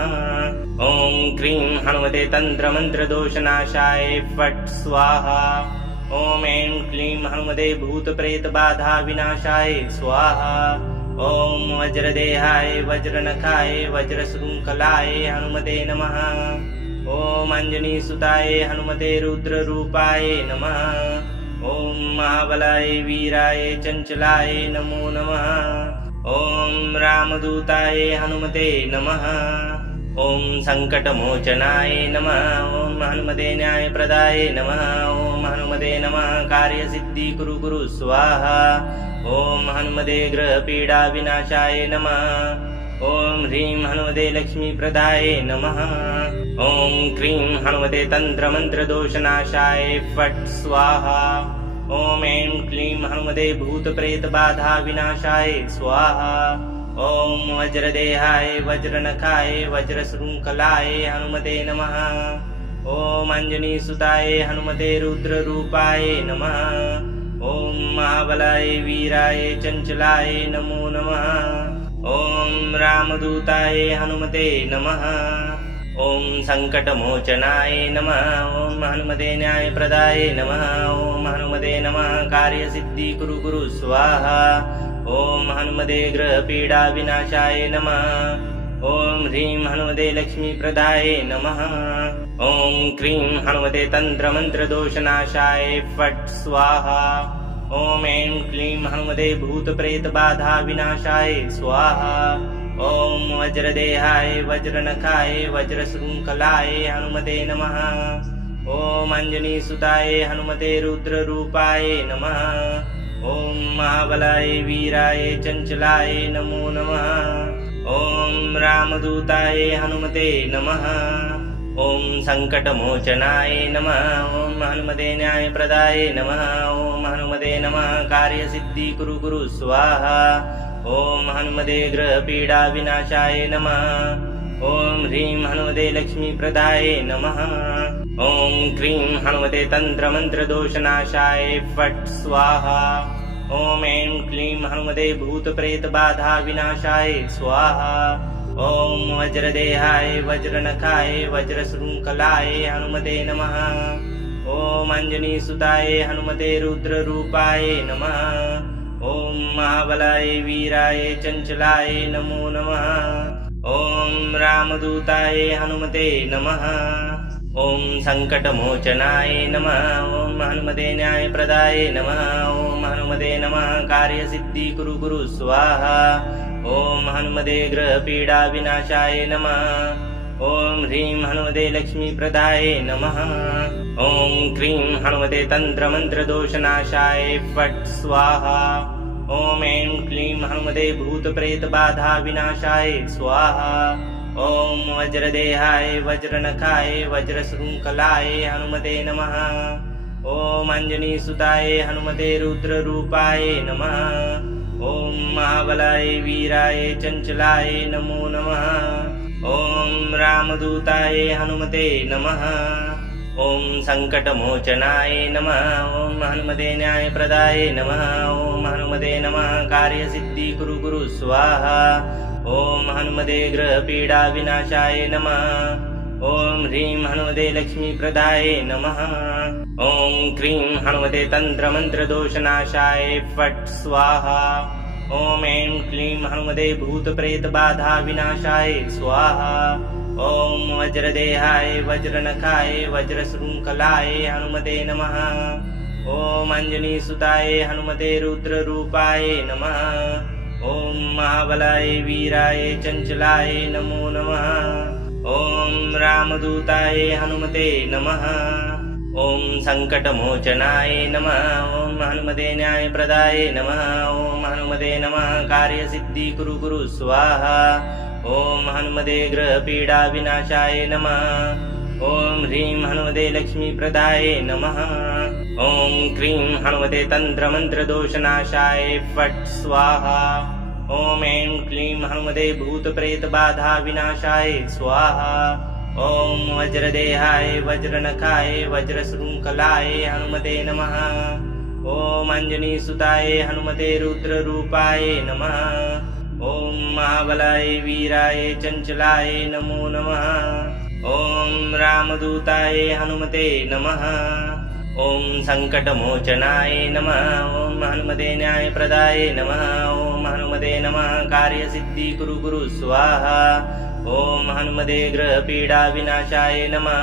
ॐ क्रीं हनुमते तन्त्रमन्त्रदोषनाशाय फट् स्वाहा। ॐ ऐं क्लीं हनुमते भूतप्रेतबाधाविनाशाय स्वाहा। ॐ वज्रदेहाय वज्रनखाय वज्रशृङ्खलाय हनुमते नमः। ॐ अञ्जनीसुताय हनुमते रुद्ररूपाय नमः। ॐ महाबलाय वीराय चञ्चलाय नमो नमः। ॐ रामदूताय हनुमते नमः। ॐ सङ्कटमोचनाय नमः। ॐ हनुमते न्यायप्रदाय नमः। ॐ हनुमते नमः कार्यसिद्धि कुरु कुरु स्वाहा। ॐ हनुमते ग्रहपीडाविनाशाय नमः। ॐ ह्रीं हनुमते लक्ष्मीप्रदाय नमः। ॐ क्रीं हनुमते तन्त्रमन्त्रदोषनाशाय फट् स्वाहा। ॐ ऐं क्लीं हनुमते भूतप्रेतबाधाविनाशाय स्वाहा। ॐ वज्रदेहाय वज्रनखाय वज्रशृङ्खलाय हनुमते नमः। ॐ अञ्जनीसुताय हनुमते रुद्ररूपाय नमः। ॐ महाबलाय वीराय चञ्चलाय नमो नमः। ॐ रामदूताय हनुमते नमः। ॐ सङ्कटमोचनाय नमः। ॐ हनुमते न्यायप्रदाय नमः। ॐ हनुमते नमः कार्यसिद्धि कुरु कुरु स्वाहा। ॐ हनुमते ग्रहपीडाविनाशाय नमः। ॐ ह्रीं हनुमते लक्ष्मीप्रदाय नमः। ॐ क्रीं हनुमते तन्त्रमन्त्रदोषनाशाय फट् स्वाहा। ॐ ऐं क्लीं हनुमते भूतप्रेतबाधाविनाशाय स्वाहा। ॐ वज्रदेहाय वज्रनखाय वज्रशृङ्खलाय हनुमते नमः। ॐ अञ्जनीसुताय हनुमते रुद्ररूपाय नमः। ॐ महाबलाय वीराय चञ्चलाय नमो नमः। ॐ रामदूताय हनुमते नमः। ॐ सङ्कटमोचनाय नमः। ॐ हनुमते न्यायप्रदाय नमः। ॐ हनुमते नमः कार्यसिद्धि कुरु कुरु स्वाहा। ॐ हनुमते ग्रहपीडाविनाशाय नमः। ॐ ह्रीं हनुमते लक्ष्मीप्रदाय नमः। ॐ क्रीं हनुमते तन्त्रमन्त्रदोषनाशाय फट् स्वाहा। ॐ ऐं क्लीं हनुमते भूतप्रेतबाधाविनाशाय स्वाहा। ॐ वज्रदेहाय वज्रनखाय वज्रशृङ्खलाय हनुमते नमः। ॐ अञ्जनीसुताय हनुमते रुद्ररूपाय नमः। ॐ महाबलाय वीराय चञ्चलाय नमो नमः। ॐ रामदूताय हनुमते नमः। ॐ सङ्कटमोचनाय नमः। ॐ हनुमते न्यायप्रदाय नमः। ॐ हनुमते नमः कार्यसिद्धि कुरु कुरु स्वाहा। ॐ हनुमते ग्रहपीडाविनाशाय नमः। ॐ ह्रीं हनुमते लक्ष्मीप्रदाय नमः। ॐ क्रीं हनुमते तन्त्रमन्त्रदोषनाशाय फट् स्वाहा। ॐ ऐं क्लीं हनुमते भूतप्रेतबाधाविनाशाय स्वाहा। ॐ वज्रदेहाय वज्रनखाय वज्रशृङ्खलाय हनुमते नमः। ॐ अञ्जनीसुताय हनुमते रुद्ररूपाय नमः। ॐ महाबलाय वीराय चञ्चलाय नमो नमः। ॐ रामदूताय हनुमते नमः। ॐ सङ्कटमोचनाय नमः। ॐ हनुमते न्यायप्रदाय नमः। ॐ हनुमते नमः कार्यसिद्धिकुरु स्वाहा। ॐ हनुमते ग्रहपीडाविनाशाय नमः। ॐ ह्रीं हनुमते लक्ष्मीप्रदाय नमः। ॐ क्रीं हनुमते तन्त्रमन्त्रदोषनाशाय फट् स्वाहा। ॐ ऐं क्लीं हनुमते भूतप्रेतबाधाविनाशाय स्वाहा। ॐ वज्रदेहाय वज्रनखाय वज्रशृङ्खलाय हनुमते नमः। ॐ अञ्जनीसुताय हनुमते रुद्ररूपाय नमः। ॐ महाबलाय वीराय चञ्चलाय नमो नमः। ॐ रामदूताय हनुमते नमः। ॐ सङ्कटमोचनाय नमः। ॐ हनुमते न्यायप्रदाय नमः। ॐ हनुमते नमः कार्यसिद्धिकुरु स्वाहा। ॐ हनुमते ग्रहपीडाविनाशाय नमः। ॐ ह्रीं हनुमते लक्ष्मीप्रदाय नमः। ॐ क्रीं हनुमते तन्त्रमन्त्रदोषनाशाय फट् स्वाहा। ॐ ऐं क्लीं हनुमते भूतप्रेतबाधाविनाशाय स्वाहा। ॐ वज्रदेहाय वज्रनखाय वज्रशृङ्खलाय हनुमते नमः। ॐ अञ्जनीसुताय हनुमते रुद्ररूपाय नमः। ॐ महाबलाय वीराय चञ्चलाय नमो नमः। ॐ रामदूताय हनुमते नमः। ॐ सङ्कटमोचनाय नमः। ॐ हनुमते न्यायप्रदाय नमः। ॐ हनुमते नमः कार्यसिद्धिकुरु स्वाहा। ॐ हनुमते ग्रहपीडाविनाशाय नमः।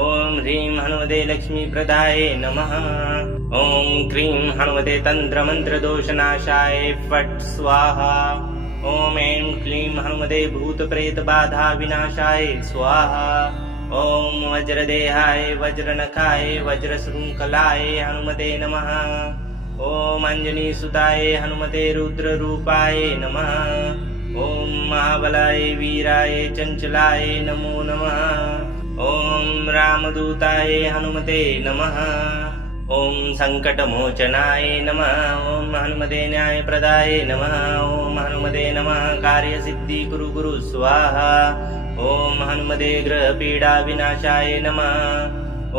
ॐ ह्रीं हनुमते लक्ष्मीप्रदाय नमः। ॐ क्रीं हनुमते तन्त्रमन्त्रदोषनाशाय फट् स्वाहा। ॐ ऐं क्लीं हनुमते भूतप्रेतबाधाविनाशाय स्वाहा। ॐ वज्रदेहाय वज्रनखाय वज्रशृङ्खलाय हनुमते नमः। ॐ अञ्जनीसुताय हनुमते रुद्ररूपाय नमः। ॐ महाबलाय वीराय चञ्चलाय नमो नमः। ॐ रामदूताय हनुमते नमः। ॐ सङ्कटमोचनाय नमः। ॐ हनुमते न्यायप्रदाय नमः। ॐ हनुमते नमः कार्यसिद्धिकुरु स्वाहा। ॐ हनुमते ग्रहपीडाविनाशाय नमः।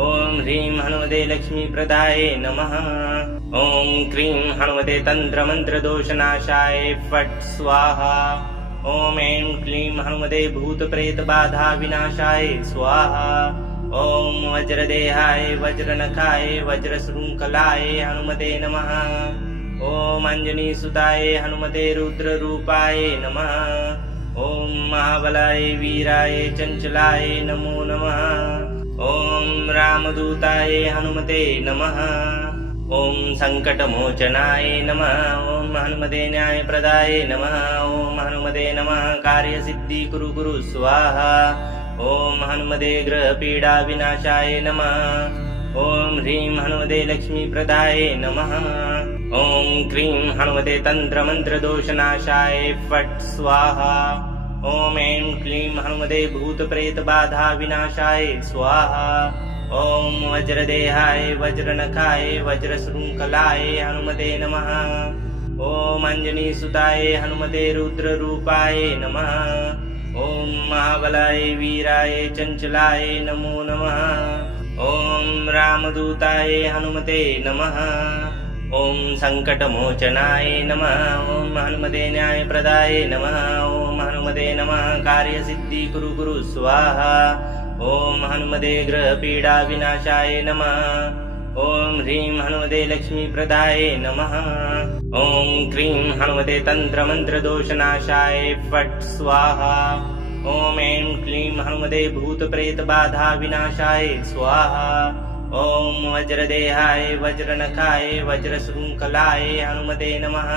ॐ ह्रीं हनुमते लक्ष्मीप्रदाय नमः। ॐ क्रीं हनुमते तन्त्रमन्त्रदोषनाशाय फट् स्वाहा। ॐ ऐं क्लीं हनुमते भूतप्रेतबाधाविनाशाय स्वाहा। ॐ वज्रदेहाय वज्रनखाय वज्रशृङ्खलाय हनुमते नमः। ॐ अञ्जनीसुताय हनुमते रुद्ररूपाय नमः। ॐ महाबलाय वीराय चञ्चलाय नमो नमः। ॐ रामदूताय हनुमते नमः। ॐ सङ्कटमोचनाय नमः। ॐ हनुमते न्यायप्रदाय नमः। ॐ हनुमते नमः कार्यसिद्धिकुरु स्वाहा। ॐ हनुमते ग्रहपीडाविनाशाय नमः। ॐ ह्रीं हनुमते लक्ष्मीप्रदाय नमः। ॐ क्रीं हनुमते तन्त्रमन्त्रदोषनाशाय फट् स्वाहा। ॐ ऐं क्लीं हनुमते भूतप्रेतबाधाविनाशाय स्वाहा। ॐ वज्रदेहाय वज्रनखाय वज्रशृङ्खलाय हनुमते नमः। ॐ अञ्जनीसुताय हनुमते रुद्ररूपाय नमः। ॐ महाबलाय वीराय चञ्चलाय नमो नमः। ॐ रामदूताय हनुमते नमः। ॐ सङ्कटमोचनाय नमः। ॐ हनुमते न्यायप्रदाय नमः। ॐ हनुमते नमः कार्यसिद्धिकुरु स्वाहा। ॐ हनुमते ग्रहपीडाविनाशाय नमः। ॐ ह्रीं हनुमते लक्ष्मीप्रदाय नमः। ॐ क्रीं हनुमते तन्त्रमन्त्रदोषनाशाय फट् स्वाहा। ॐ ऐं क्लीं हनुमते भूतप्रेतबाधाविनाशाय स्वाहा। ॐ वज्रदेहाय वज्रनखाय वज्रशृङ्खलाय हनुमते नमः।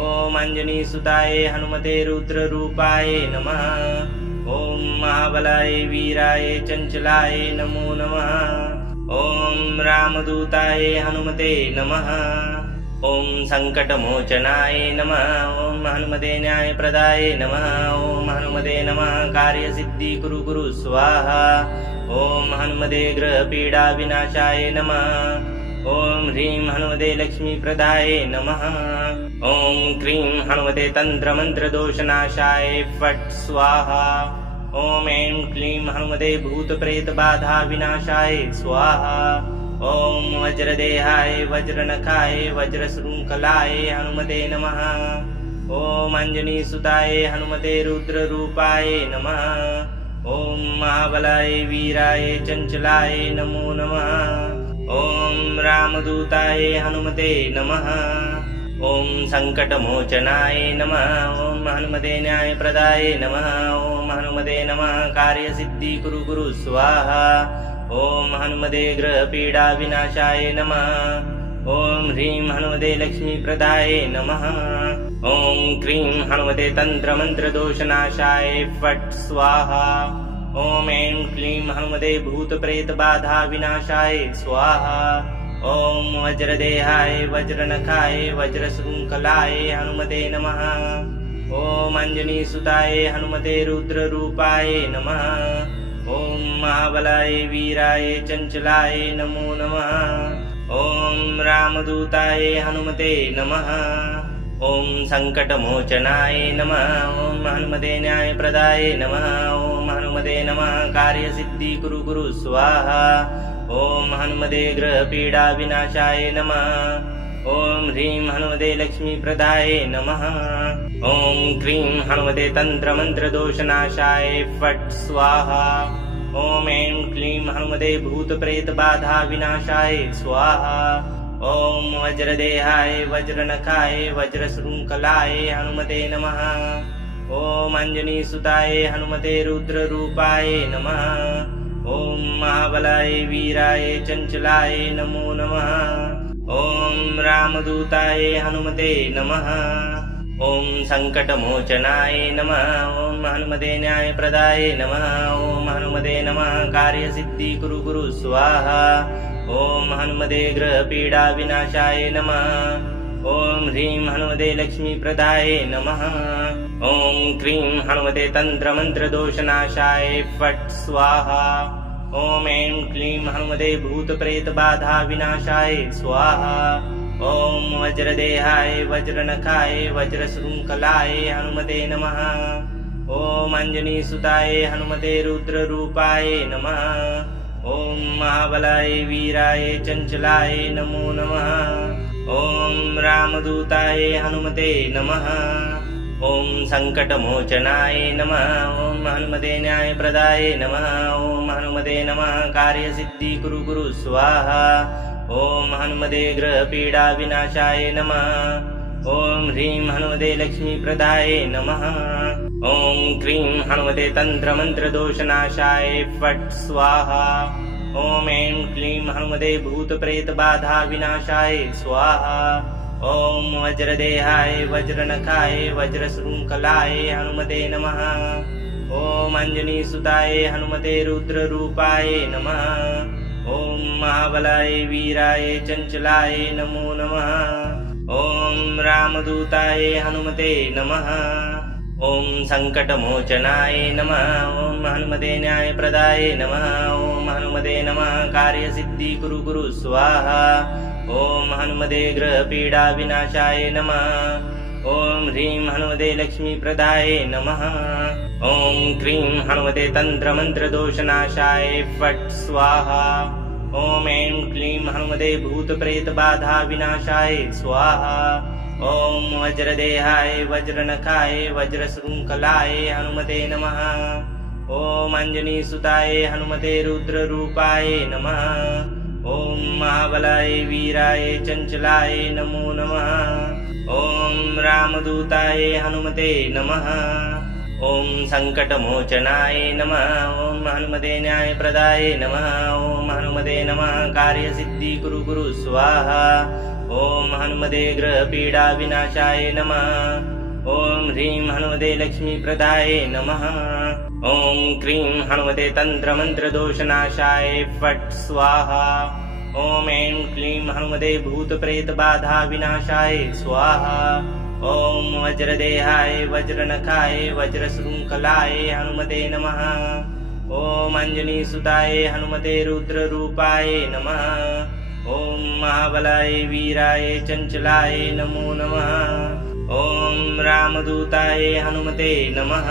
ॐ अञ्जनीसुताय हनुमते रुद्ररूपाय नमः। ॐ महाबलाय वीराय चञ्चलाय नमो नमः। ॐ रामदूताय हनुमते नमः। ॐ सङ्कटमोचनाय नमः। ॐ हनुमते न्यायप्रदाय नमः। ॐ हनुमते नमः कार्यसिद्धि कुरु स्वाहा। ॐ हनुमते ग्रहपीडाविनाशाय नमः। ॐ ह्रीं हनुमते लक्ष्मीप्रदाय नमः। ॐ क्रीं हनुमते तन्त्रमन्त्रदोषनाशाय फट् स्वाहा। ॐ ऐं क्लीं हनुमते भूतप्रेतबाधाविनाशाय स्वाहा। ॐ वज्रदेहाय वज्रनखाय वज्रशृङ्खलाय हनुमते नमः। ॐ अञ्जनीसुताय हनुमते रुद्ररूपाय नमः। ॐ महाबलाय वीराय चञ्चलाय नमो नमः। ॐ रामदूताय हनुमते नमः। ॐ सङ्कटमोचनाय नमः। ॐ हनुमते न्यायप्रदाय नमः। ॐ हनुमते नमः कार्यसिद्धि कुरु स्वाहा। ॐ हनुमते ग्रहपीडाविनाशाय नमः। ॐ ह्रीं हनुमते लक्ष्मीप्रदाय नमः। ॐ क्रीं हनुमते तन्त्रमन्त्रदोषनाशाय फट् स्वाहा। ॐ ऐं क्लीं हनुमते भूतप्रेतबाधाविनाशाय स्वाहा। ॐ वज्रदेहाय वज्रनखाय वज्रशृङ्खलाय हनुमते नमः। ॐ अञ्जनीसुताय हनुमते रुद्ररूपाय नमः। ॐ महाबलाय वीराय चञ्चलाय नमो नमः। ॐ रामदूताय हनुमते नमः। ॐ सङ्कटमोचनाय नमः। ॐ हनुमते न्यायप्रदाय नमः। ॐ हनुमते नमः कार्यसिद्धि कुरु स्वाहा। ॐ हनुमते ग्रहपीडाविनाशाय नमः। ॐ ह्रीं हनुमते लक्ष्मीप्रदाय नमः। ॐ क्रीं हनुमते तन्त्रमन्त्रदोषनाशाय फट् स्वाहा। ॐ ऐं क्लीं हनुमते भूतप्रेतबाधाविनाशाय स्वाहा। ॐ वज्रदेहाय वज्रनखाय वज्रशृङ्खलाय हनुमते नमः। ॐ अञ्जनीसुताय हनुमते रुद्ररूपाय नमः। ॐ महाबलाय वीराय चञ्चलाय नमो नमः। ॐ रामदूताय हनुमते नमः। ॐ सङ्कटमोचनाय नमः। ॐ हनुमते न्यायप्रदाय नमः। ॐ हनुमते नमः कार्यसिद्धि कुरु स्वाहा। ॐ हनुमते ग्रहपीडाविनाशाय नमः। ॐ ह्रीं हनुमते लक्ष्मीप्रदाय नमः। ॐ क्रीं हनुमते तन्त्रमन्त्रदोषनाशाय फट् स्वाहा। ॐ ऐं क्लीं हनुमते भूतप्रेतबाधाविनाशाय स्वाहा। ॐ वज्रदेहाय वज्रनखाय वज्रशृङ्खलाय हनुमते नमः। ॐ अञ्जनीसुताय हनुमते रुद्ररूपाय नमः। ॐ महाबलाय वीराय चञ्चलाय नमो नमः। ॐ रामदूताय हनुमते नमः। ॐ सङ्कटमोचनाय नमः। ॐ हनुमते न्यायप्रदाय नमः। ॐ हनुमते नमः कार्यसिद्धि कुरु स्वाहा। ॐ हनुमते ग्रहपीडाविनाशाय नमः। ॐ ह्रीं हनुमते लक्ष्मीप्रदाय नमः। ॐ क्रीं हनुमते तन्त्रमन्त्रदोषनाशाय फट् स्वाहा। ॐ ऐं क्लीं हनुमते भूतप्रेतबाधाविनाशाय स्वाहा। ॐ वज्रदेहाय वज्रनखाय वज्रशृङ्खलाय हनुमते नमः। ॐ अञ्जनीसुताय हनुमते रुद्ररूपाय नमः। ॐ महाबलाय वीराय चञ्चलाय नमो नमः। ॐ रामदूताय हनुमते नमः। ॐ सङ्कटमोचनाय नमः। ॐ हनुमते न्यायप्रदाय नमः। ॐ हनुमते नमः कार्यसिद्धि कुरु स्वाहा। ॐ हनुमते ग्रहपीडाविनाशाय नमः। ॐ ह्रीं हनुमते लक्ष्मीप्रदाय नमः। ॐ क्रीं हनुमते तन्त्रमन्त्रदोषनाशाय फट् स्वाहा। ॐ ऐं क्लीं हनुमते भूतप्रेतबाधाविनाशाय स्वाहा। ॐ वज्रदेहाय वज्रनखाय वज्रशृङ्खलाय हनुमते नमः। ॐ अञ्जनीसुताय हनुमते रुद्ररूपाय नमः। ॐ महाबलाय वीराय चञ्चलाय नमो नमः। ॐ रामदूताय हनुमते नमः। ॐ सङ्कटमोचनाय नमः। ॐ हनुमते न्यायप्रदाय नमः। ॐ हनुमते नमः कार्यसिद्धि कुरु स्वाहा। ॐ हनुमते ग्रहपीडाविनाशाय नमः। ॐ ह्रीं हनुमते लक्ष्मीप्रदाय नमः। ॐ क्रीं हनुमते तन्त्रमन्त्रदोषनाशाय फट् स्वाहा। ॐ ऐं क्लीं हनुमते भूतप्रेतबाधाविनाशाय स्वाहा। ॐ वज्रदेहाय वज्रनखाय वज्रशृङ्खलाय हनुमते नमः। ॐ अञ्जनीसुताय हनुमते रुद्ररूपाय नमः। ॐ महाबलाय वीराय चञ्चलाय नमो नमः। ॐ रामदूताय हनुमते नमः।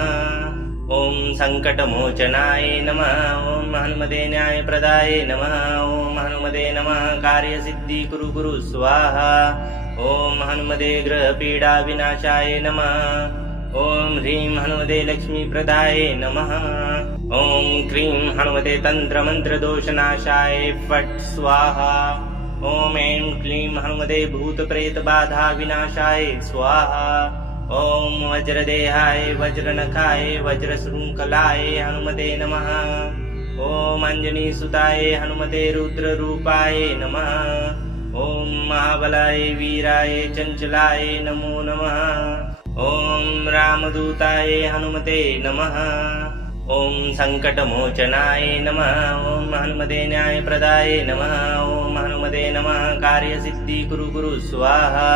ॐ सङ्कटमोचनाय नमः। ॐ हनुमते न्यायप्रदाय नमः। ॐ हनुमते नमः कार्यसिद्धिकुरु स्वाहा। ॐ हनुमते ग्रहपीडाविनाशाय नमः। ॐ ह्रीं हनुमते लक्ष्मीप्रदाय नमः। ॐ क्रीं हनुमते तन्त्रमन्त्रदोषनाशाय फट् स्वाहा। ॐ ऐं क्लीं हनुमते भूतप्रेतबाधाविनाशाय स्वाहा। ॐ वज्रदेहाय वज्रनखाय वज्रशृङ्खलाय हनुमते नमः। ॐ अञ्जनीसुताय हनुमते रुद्ररूपाय नमः। ॐ महाबलाय वीराय चञ्चलाय नमो नमः। ॐ रामदूताय हनुमते नमः। ॐ सङ्कटमोचनाय नमः। ॐ हनुमते न्यायप्रदाय नमः। ॐ हनुमते नमः कार्यसिद्धिकुरु स्वाहा।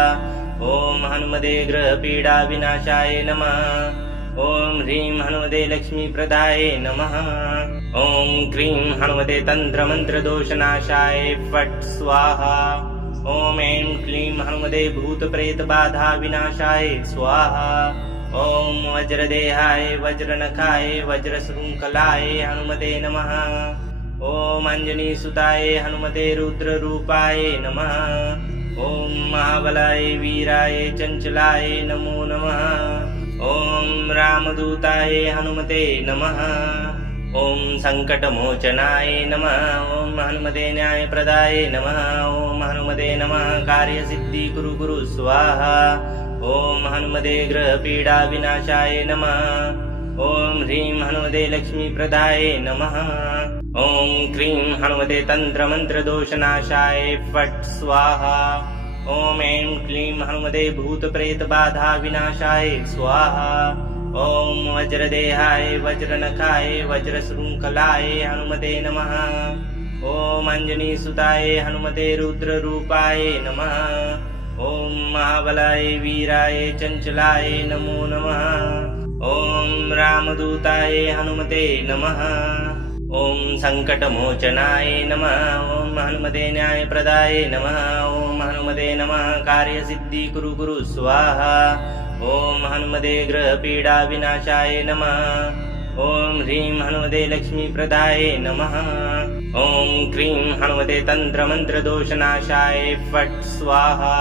ॐ हनुमते ग्रहपीडाविनाशाय नमः। ॐ ह्रीं हनुमते लक्ष्मीप्रदाय नमः। ॐ क्रीं हनुमते तन्त्रमन्त्रदोषनाशाय फट् स्वाहा। ॐ ऐं क्लीं हनुमते भूतप्रेतबाधाविनाशाय स्वाहा। ॐ वज्रदेहाय वज्रनखाय वज्रशृङ्खलाय हनुमते नमः। ॐ अञ्जनीसुताय हनुमते रुद्ररूपाय नमः। ॐ महाबलाय वीराय चञ्चलाय नमो नमः। ॐ रामदूताय हनुमते नमः। ॐ सङ्कटमोचनाय नमः। ॐ हनुमते न्यायप्रदाय नमः। ॐ हनुमते नमः कार्यसिद्धिकुरु स्वाहा। ॐ हनुमते ग्रहपीडाविनाशाय नमः। ॐ ह्रीं हनुमते लक्ष्मीप्रदाय नमः। ॐ क्रीं हनुमते तन्त्रमन्त्रदोषनाशाय फट् स्वाहा। ॐ ऐं क्लीं हनुमते भूतप्रेतबाधाविनाशाय स्वाहा। ॐ वज्रदेहाय वज्रनखाय वज्रशृङ्खलाय हनुमते नमः। ॐ अञ्जनीसुताय हनुमते रुद्ररूपाय नमः। ॐ महाबलाय वीराय चञ्चलाय नमो नमः। ॐ रामदूताय हनुमते नमः। ॐ सङ्कटमोचनाय नमः। ॐ हनुमते न्यायप्रदाय नमः। ॐ हनुमते नमः कार्यसिद्धिकुरु स्वाहा। ॐ हनुमते ग्रहपीडाविनाशाय नमः। ॐ ह्रीं हनुमते लक्ष्मीप्रदाय नमः। ॐ क्रीं हनुमते तन्त्रमन्त्रदोषनाशाय फट् स्वाहा।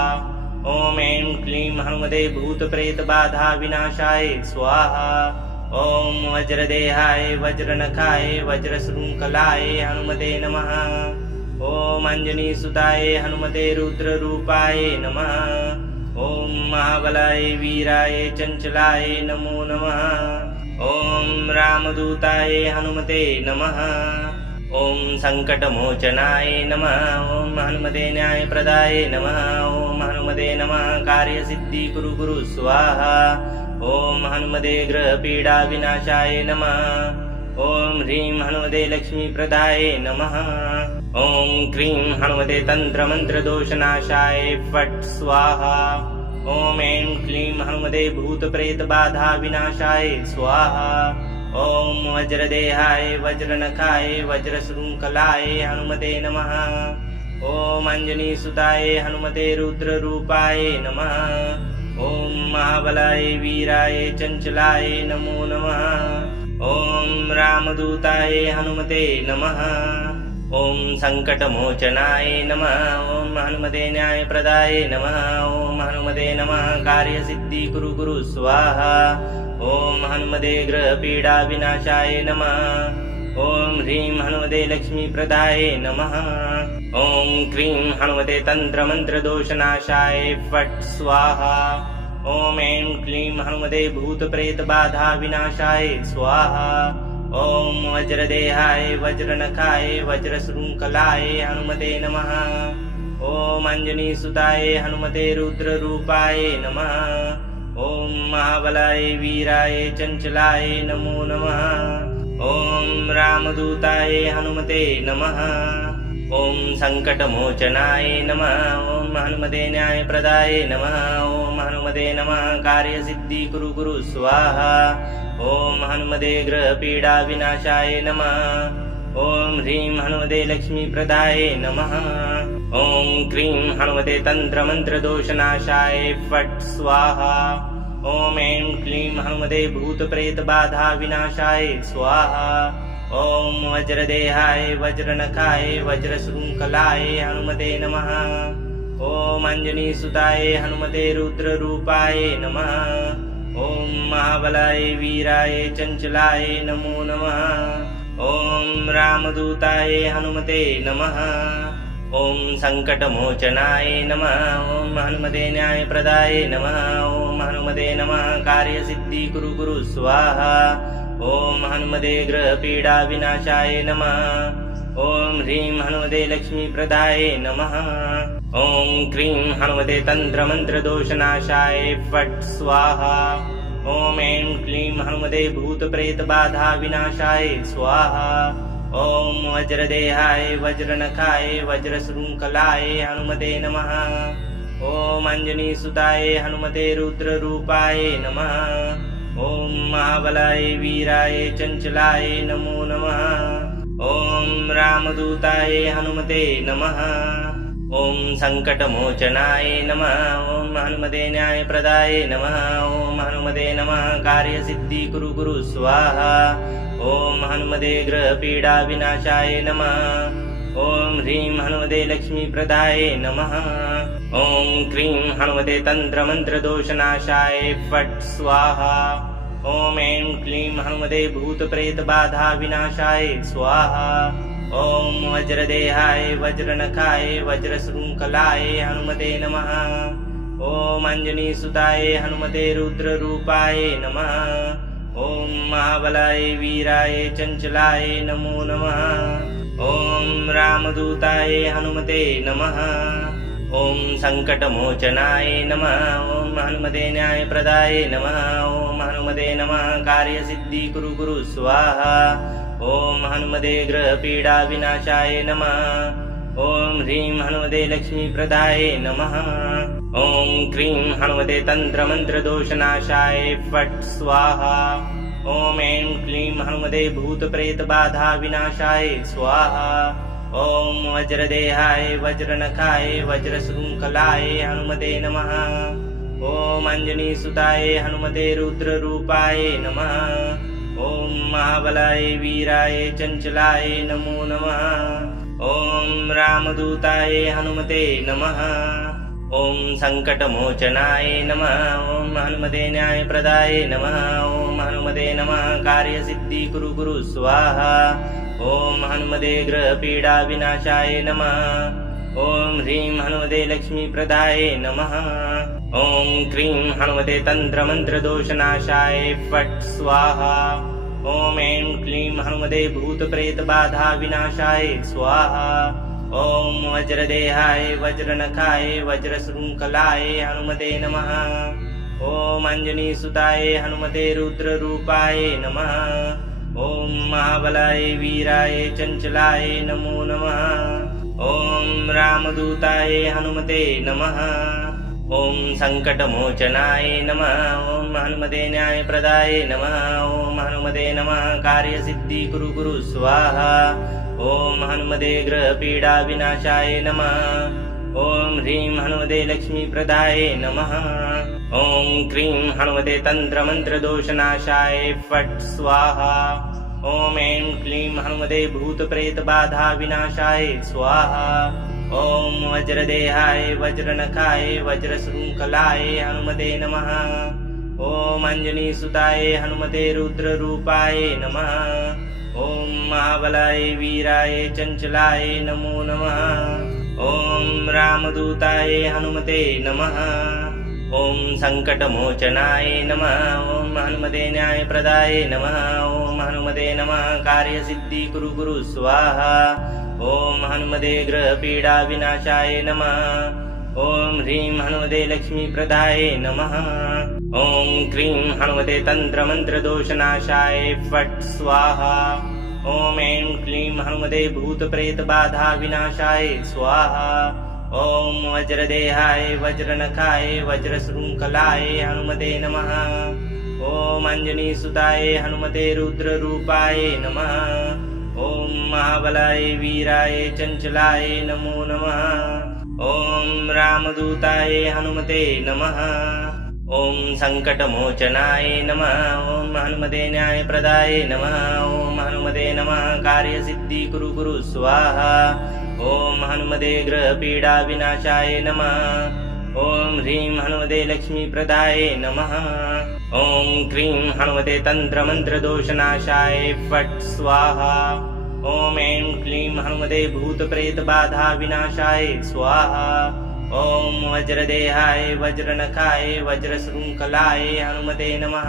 ॐ ऐं क्लीं हनुमते भूतप्रेतबाधाविनाशाय स्वाहा। ॐ वज्रदेहाय वज्रनखाय वज्रशृङ्खलाय हनुमते नमः। ॐ अञ्जनीसुताय हनुमते रुद्ररूपाय नमः। ॐ महाबलाय वीराय चञ्चलाय नमो नमः। ॐ रामदूताय हनुमते नमः। ॐ सङ्कटमोचनाय नमः। ॐ हनुमते न्यायप्रदाय नमः। ॐ हनुमते नमः कार्यसिद्धिकुरु स्वाहा। ॐ हनुमते ग्रहपीडाविनाशाय नमः। ॐ ह्रीं हनुमते लक्ष्मीप्रदाय नमः। ॐ क्रीं हनुमते तन्त्रमन्त्रदोषनाशाय फट् स्वाहा। ॐ ऐं क्लीं हनुमते भूतप्रेतबाधाविनाशाय स्वाहा। ॐ वज्रदेहाय वज्रनखाय वज्रशृङ्खलाय हनुमते नमः। ॐ अञ्जनीसुताय हनुमते रुद्ररूपाय नमः। ॐ महाबलाय वीराय चञ्चलाय नमो नमः। ॐ रामदूताय हनुमते नमः। ॐ सङ्कटमोचनाय नमः। ॐ हनुमते न्यायप्रदाय नमः। ॐ हनुमते नमः कार्यसिद्धिकुरु स्वाहा। ॐ हनुमते ग्रहपीडाविनाशाय नमः। ॐ ह्रीं हनुमते लक्ष्मीप्रदाय नमः। ॐ क्रीं हनुमते तन्त्रमन्त्रदोषनाशाय फट् स्वाहा। ॐ ऐं क्लीं हनुमते भूतप्रेतबाधाविनाशाय स्वाहा। ॐ वज्रदेहाय वज्रनखाय वज्रशृङ्खलाय हनुमते नमः। ॐ अञ्जनीसुताय हनुमते रुद्ररूपाय नमः। ॐ महाबलाय वीराय चञ्चलाय नमो नमः। ॐ रामदूताय हनुमते नमः। ॐ सङ्कटमोचनाय नमः। ॐ हनुमते न्यायप्रदाय नमः। ॐ हनुमते नमः कार्यसिद्धि कुरु कुरु स्वाहा। ॐ हनुमते ग्रहपीडा विनाशाय नमः। ॐ ह्रीं हनुमते लक्ष्मीप्रदाय नमः। ॐ क्रीं हनुमते तन्त्रमन्त्रदोषनाशाय फट् स्वाहा। ॐ ऐं क्लीं हनुमते भूतप्रेतबाधा विनाशाय स्वाहा। ॐ वज्रदेहाय वज्रनखाय वज्रशृङ्खलाय हनुमते नमः। ॐ अञ्जनीसुताय हनुमते रुद्ररूपाय नमः। ॐ महाबलाय वीराय चञ्चलाय नमो नमः। ॐ रामदूताय हनुमते नमः। ॐ सङ्कटमोचनाय नमः। ॐ हनुमते न्यायप्रदाय नमः। ॐ हनुमते नमः कार्यसिद्धि कुरु कुरु स्वाहा। ॐ हनुमते ग्रहपीडा विनाशाय नमः। ॐ ह्रीं हनुमते लक्ष्मीप्रदाय नमः। ॐ क्रीं हनुमते तन्त्रमन्त्रदोषनाशाय फट् स्वाहा। ॐ ऐं क्लीं हनुमते भूतप्रेतबाधा विनाशाय स्वाहा। ॐ वज्रदेहाय वज्रनखाय वज्रशृङ्खलाय हनुमते नमः। ॐ अञ्जनीसुताय हनुमते रुद्ररूपाय नमः। ॐ महाबलाय वीराय चञ्चलाय नमो नमः। ॐ रामदूताय हनुमते नमः। ॐ सङ्कटमोचनाय नमः। ॐ हनुमते न्यायप्रदाय नमः। ॐ हनुमते नमः कार्यसिद्धि कुरु कुरु स्वाहा। ॐ हनुमते ग्रहपीडा विनाशाय नमः। ॐ ह्रीं हनुमते लक्ष्मीप्रदाय नमः। ॐ क्रीं हनुमते तन्त्रमन्त्रदोषनाशाय फट् स्वाहा। ॐ ऐं क्लीं हनुमते भूतप्रेतबाधा विनाशाय स्वाहा। ॐ वज्रदेहाय वज्रनखाय वज्रशृङ्खलाय हनुमते नमः। ॐ अञ्जनीसुताय हनुमते रुद्ररूपाय नमः। ॐ महाबलाय वीराय चञ्चलाय नमो नमः। ॐ रामदूताय हनुमते नमः। ॐ सङ्कटमोचनाय नमः। ॐ हनुमते न्यायप्रदाय नमः। ॐ हनुमते नमः कार्यसिद्धि कुरु कुरु स्वाहा। ॐ हनुमते ग्रहपीडा विनाशाय नमः। ॐ ह्रीं हनुमते लक्ष्मीप्रदाय नमः। ॐ क्रीं हनुमते तन्त्रमन्त्रदोषनाशाय फट् स्वाहा। ॐ ऐं क्लीं हनुमते भूतप्रेतबाधा विनाशाय स्वाहा। ॐ वज्रदेहाय वज्रनखाय वज्रशृङ्खलाय हनुमते नमः। ॐ अञ्जनीसुताय हनुमते रुद्ररूपाय नमः। ॐ महाबलाय वीराय चञ्चलाय नमो नमः। ॐ रामदूताय हनुमते नमः। ॐ सङ्कटमोचनाय नमः। ॐ हनुमते न्यायप्रदाय नमः। ॐ हनुमते नमः कार्यसिद्धि कुरु कुरु स्वाहा। ॐ हनुमते ग्रहपीडा विनाशाय नमः। ॐ ह्रीं हनुमते लक्ष्मीप्रदाय नमः। ॐ क्रीं हनुमते तन्त्रमन्त्रदोषनाशाय फट् स्वाहा। ॐ ऐं क्लीं हनुमते भूतप्रेतबाधा विनाशाय स्वाहा। ॐ वज्रदेहाय वज्रनखाय वज्रशृङ्खलाय हनुमते नमः। ॐ अञ्जनीसुताय हनुमते रुद्ररूपाय नमः। ॐ महाबलाय वीराय चञ्चलाय नमो नमः। ॐ रामदूताय हनुमते नमः। ॐ सङ्कटमोचनाय नमः। ॐ हनुमते न्यायप्रदाय नमः। ॐ हनुमते नमः कार्यसिद्धि कुरु कुरु स्वाहा। ॐ हनुमते ग्रहपीडा विनाशाय नमः। ॐ ह्रीं हनुमते लक्ष्मीप्रदाय नमः। ॐ क्रीं हनुमते तन्त्रमन्त्रदोषनाशाय फट् स्वाहा। ॐ ऐं क्लीं हनुमते भूतप्रेतबाधा विनाशाय स्वाहा। ॐ वज्रदेहाय वज्रनखाय वज्रशृङ्खलाय हनुमते नमः। ॐ अञ्जनीसुताय हनुमते रुद्ररूपाय नमः। ॐ महाबलाय वीराय चञ्चलाय नमो नमः। ॐ रामदूताय हनुमते नमः। ॐ सङ्कटमोचनाय नमः। ॐ हनुमते न्यायप्रदाय नमः। ॐ हनुमते नमः कार्यसिद्धि कुरु कुरु स्वाहा। ॐ हनुमते ग्रहपीडा विनाशाय नमः। ॐ ह्रीं हनुमते लक्ष्मीप्रदाय नमः। ॐ क्रीं हनुमते तन्त्रमन्त्रदोषनाशाय फट् स्वाहा। ॐ ऐं क्लीं हनुमते भूतप्रेतबाधा विनाशाय स्वाहा। ॐ वज्रदेहाय वज्रनखाय वज्रशृङ्खलाय हनुमते नमः। ॐ अञ्जनीसुताय हनुमते रुद्ररूपाय नमः। ॐ महाबलाय वीराय चञ्चलाय नमो नमः। ॐ रामदूताय हनुमते नमः। ॐ सङ्कटमोचनाय नमः। ॐ हनुमते न्यायप्रदाय नमः। ॐ हनुमते नमः कार्यसिद्धिकुरु कुरु स्वाहा। ॐ हनुमते ग्रहपीडाविनाशाय नमः। ॐ ह्रीं हनुमते लक्ष्मीप्रदाय नमः। ॐ क्रीं हनुमते तन्त्रमन्त्रदोषनाशाय फट् स्वाहा। ॐ ऐं क्लीं हनुमते भूतप्रेतबाधाविनाशाय स्वाहा। ॐ वज्रदेहाय वज्रनखाय वज्रशृङ्खलाय हनुमते नमः।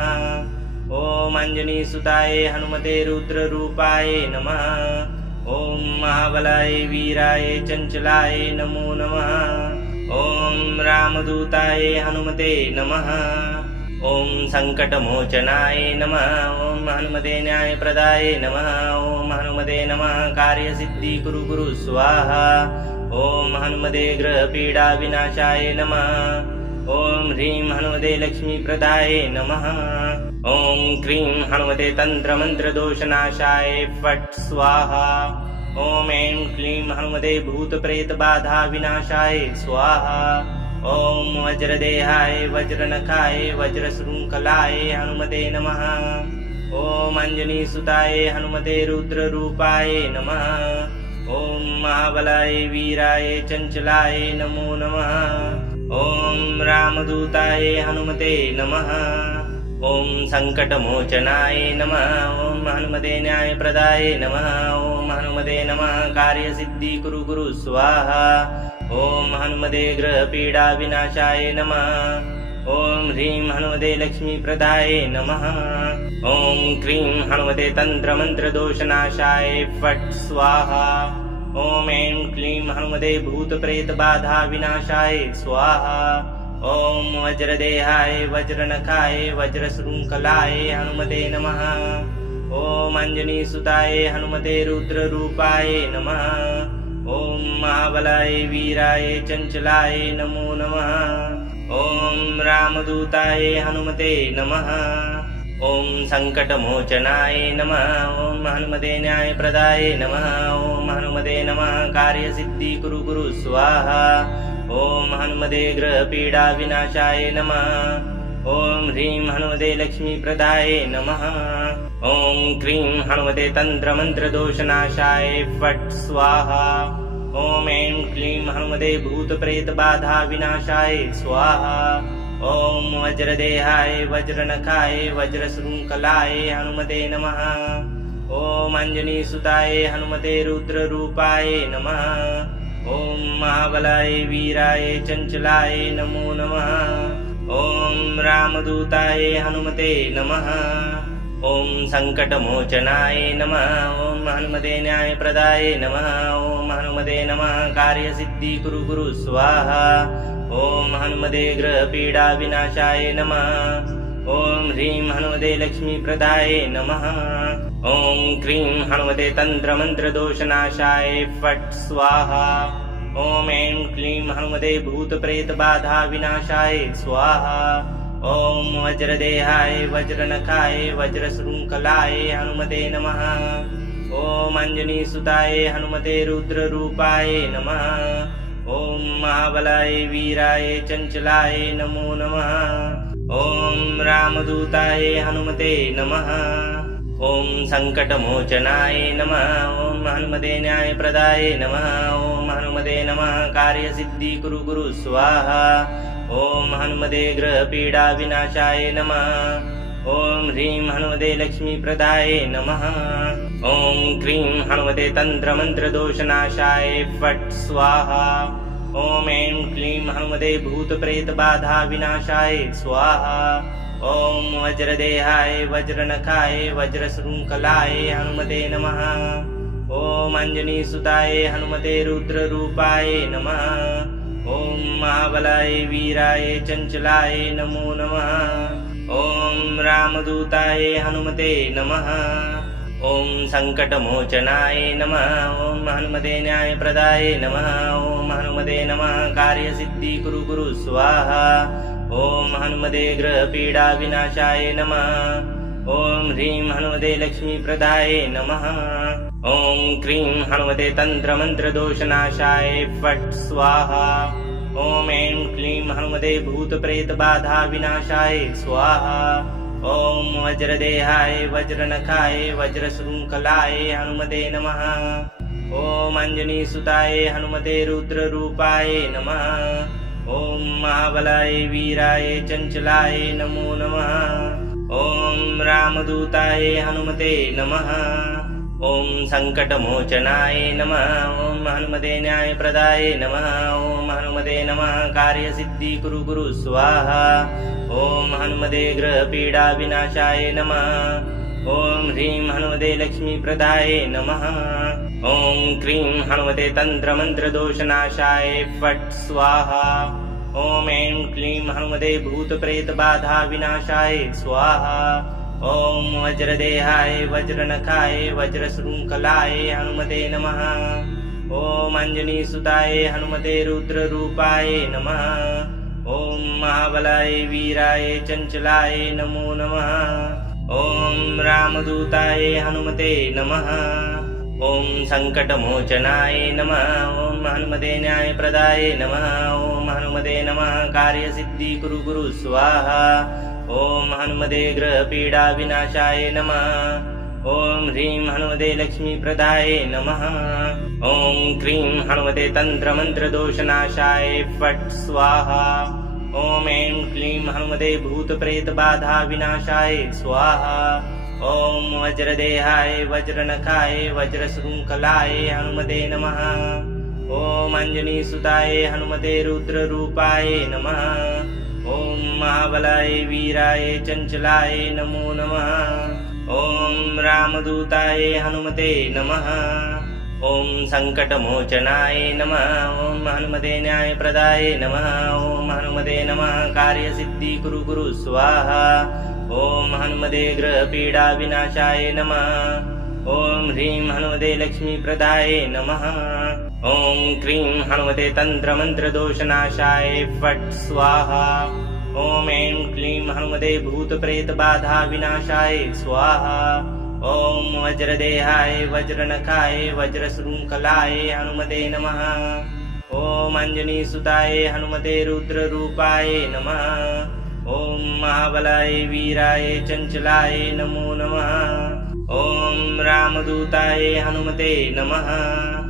ॐ अञ्जनीसुताय हनुमते रुद्ररूपाय नमः। ॐ महाबलाय वीराय चञ्चलाय नमो नमः। ॐ रामदूताय हनुमते नमः। ॐ सङ्कटमोचनाय नमः। ॐ हनुमते न्यायप्रदाय नमः। ॐ हनुमते नमः कार्यसिद्धिकुरु कुरु स्वाहा। ॐ हनुमते ग्रहपीडाविनाशाय नमः। ॐ ह्रीं हनुमते लक्ष्मीप्रदाय नमः। ॐ क्रीं हनुमते तन्त्रमन्त्रदोषनाशाय फट् स्वाहा। ॐ ऐं क्लीं हनुमते भूतप्रेतबाधाविनाशाय स्वाहा। ॐ वज्रदेहाय वज्रनखाय वज्रशृङ्खलाय हनुमते नमः। ॐ अञ्जनीसुताय हनुमते रुद्ररूपाय नमः। ॐ महाबलाय वीराय चञ्चलाय नमो नमः। ॐ रामदूताय हनुमते नमः। ॐ सङ्कटमोचनाय नमः। ॐ हनुमते न्यायप्रदाय नमः। ॐ हनुमते नमः कार्यसिद्धिकुरु कुरु स्वाहा। ॐ हनुमते ग्रहपीडाविनाशाय नमः। ॐ ह्रीं हनुमते लक्ष्मीप्रदाय नमः। ॐ क्रीं हनुमते तन्त्रमन्त्रदोषनाशाय फट् स्वाहा। ॐ ऐं क्लीं हनुमते भूतप्रेतबाधाविनाशाय स्वाहा। ॐ वज्रदेहाय वज्रनखाय वज्रशृङ्खलाय हनुमते नमः। ॐ अञ्जनीसुताय हनुमते रुद्ररूपाय नमः। ॐ महाबलाय वीराय चञ्चलाय नमो नमः। ॐ रामदूताय हनुमते नमः। ॐ सङ्कटमोचनाय नमः। ॐ हनुमते न्यायप्रदाय नमः। ॐ हनुमते नमः कार्यसिद्धिकुरु कुरु स्वाहा। ॐ हनुमते ग्रहपीडाविनाशाय नमः। ॐ ह्रीं हनुमते लक्ष्मीप्रदाय नमः। ॐ क्रीं हनुमते तन्त्रमन्त्रदोषनाशाय फट् स्वाहा। ॐ ऐं क्लीं हनुमते भूतप्रेतबाधाविनाशाय स्वाहा। ॐ वज्रदेहाय वज्रनखाय वज्रशृङ्खलाय हनुमते नमः। ॐ अञ्जनीसुताय हनुमते रुद्ररूपाय नमः। ॐ महाबलाय वीराय चञ्चलाय नमो नमः। ॐ रामदूताय हनुमते नमः। ॐ सङ्कटमोचनाय नमः। ॐ हनुमते न्यायप्रदाय नमः। ॐ हनुमते नमः कार्यसिद्धिकुरु कुरु स्वाहा। ॐ हनुमते ग्रहपीडाविनाशाय नमः। ॐ ह्रीं हनुमते लक्ष्मीप्रदाय नमः। ॐ क्रीं हनुमते तन्त्रमन्त्रदोषनाशाय फट् स्वाहा। ॐ ऐं क्लीं हनुमते भूतप्रेतबाधाविनाशाय स्वाहा। ॐ वज्रदेहाय वज्रनखाय वज्रशृङ्खलाय हनुमते नमः। ॐ अञ्जनीसुताय हनुमते रुद्ररूपाय नमः। ॐ महाबलाय वीराय चञ्चलाय नमो नमः। ॐ रामदूताय हनुमते नमः। ॐ सङ्कटमोचनाय नमः। ॐ हनुमते न्यायप्रदाय नमः। ॐ हनुमते नमः कार्यसिद्धिकुरु कुरु स्वाहा। ॐ हनुमते ग्रहपीडाविनाशाय नमः। ॐ ह्रीं हनुमते लक्ष्मीप्रदाय नमः। ॐ क्रीं हनुमते तन्त्रमन्त्रदोषनाशाय फट् स्वाहा। ॐ ऐं क्लीं हनुमते भूतप्रेतबाधाविनाशाय स्वाहा। ॐ वज्रदेहाय वज्रनखाय वज्रशृङ्खलाय हनुमते नमः। ॐ अञ्जनीसुताय हनुमते रुद्ररूपाय नमः। ॐ महाबलाय वीराय चञ्चलाय नमो नमः। ॐ रामदूताय हनुमते नमः। ॐ सङ्कटमोचनाय नमः। ॐ हनुमते न्यायप्रदाय नमः। ॐ हनुमते नमः कार्यसिद्धि कुरु कुरु स्वाहा। ॐ हनुमते ग्रहपीडा विनाशाय नमः। ॐ ह्रीं हनुमते लक्ष्मीप्रदाय नमः। ॐ क्रीं हनुमते तन्त्रमन्त्रदोषनाशाय फट् स्वाहा। ॐ ऐं क्लीं हनुमते भूतप्रेतबाधा विनाशाय स्वाहा। ॐ वज्रदेहाय वज्रनखाय वज्रशृङ्खलाय हनुमते नमः। ॐ अञ्जनीसुताय हनुमते रुद्ररूपाय नमः। ॐ महाबलाय वीराय चञ्चलाय नमो नमः। ॐ रामदूताय हनुमते नमः। ॐ सङ्कटमोचनाय नमः। ॐ हनुमते न्यायप्रदाय नमः। ॐ हनुमते नमः कार्यसिद्धि कुरु कुरु स्वाहा। ॐ हनुमते ग्रहपीडा विनाशाय नमः। ॐ ह्रीं हनुमते लक्ष्मीप्रदाय नमः। ॐ क्रीं हनुमते तन्त्रमन्त्रदोषनाशाय फट् स्वाहा। ॐ ऐं क्लीं हनुमते भूतप्रेतबाधा विनाशाय स्वाहा। ॐ वज्रदेहाय वज्रनखाय वज्रशृङ्खलाय हनुमते नमः। ॐ अञ्जनीसुताय हनुमते रुद्ररूपाय नमः। ॐ महाबलाय वीराय चञ्चलाय नमो नमः। ॐ रामदूताय हनुमते नमः। ॐ सङ्कटमोचनाय नमः। ॐ हनुमते न्यायप्रदाय नमः। ॐ हनुमते नमः कार्यसिद्धि कुरु कुरु स्वाहा। ॐ हनुमते ग्रहपीडा विनाशाय नमः। ॐ ह्रीं हनुमते लक्ष्मीप्रदाय नमः। ॐ क्रीं हनुमते तन्त्रमन्त्रदोषनाशाय फट् स्वाहा। ॐ ऐं क्लीं हनुमते भूतप्रेतबाधा विनाशाय स्वाहा। ॐ वज्रदेहाय वज्रनखाय वज्रशृङ्खलाय हनुमते नमः। ॐ अञ्जनीसुताय हनुमते रुद्ररूपाय नमः। ॐ महाबलाय वीराय चञ्चलाय नमो नमः। ॐ रामदूताय हनुमते नमः। ॐ सङ्कटमोचनाय नमः। ॐ हनुमते न्यायप्रदाय नमः। ॐ हनुमते नमः कार्यसिद्धि कुरु कुरु स्वाहा। ॐ हनुमते ग्रहपीडा विनाशाय नमः। ॐ ह्रीं हनुमते लक्ष्मीप्रदाय नमः। ॐ क्रीं हनुमते तन्त्रमन्त्रदोषनाशाय फट् स्वाहा। ॐ ऐं क्लीं हनुमते भूतप्रेतबाधा विनाशाय स्वाहा। ॐ वज्रदेहाय वज्रनखाय वज्रशृङ्खलाय हनुमते नमः। ॐ अञ्जनीसुताय हनुमते रुद्ररूपाय नमः। ॐ महाबलाय वीराय चञ्चलाय नमो नमः। ॐ रामदूताय हनुमते नमः।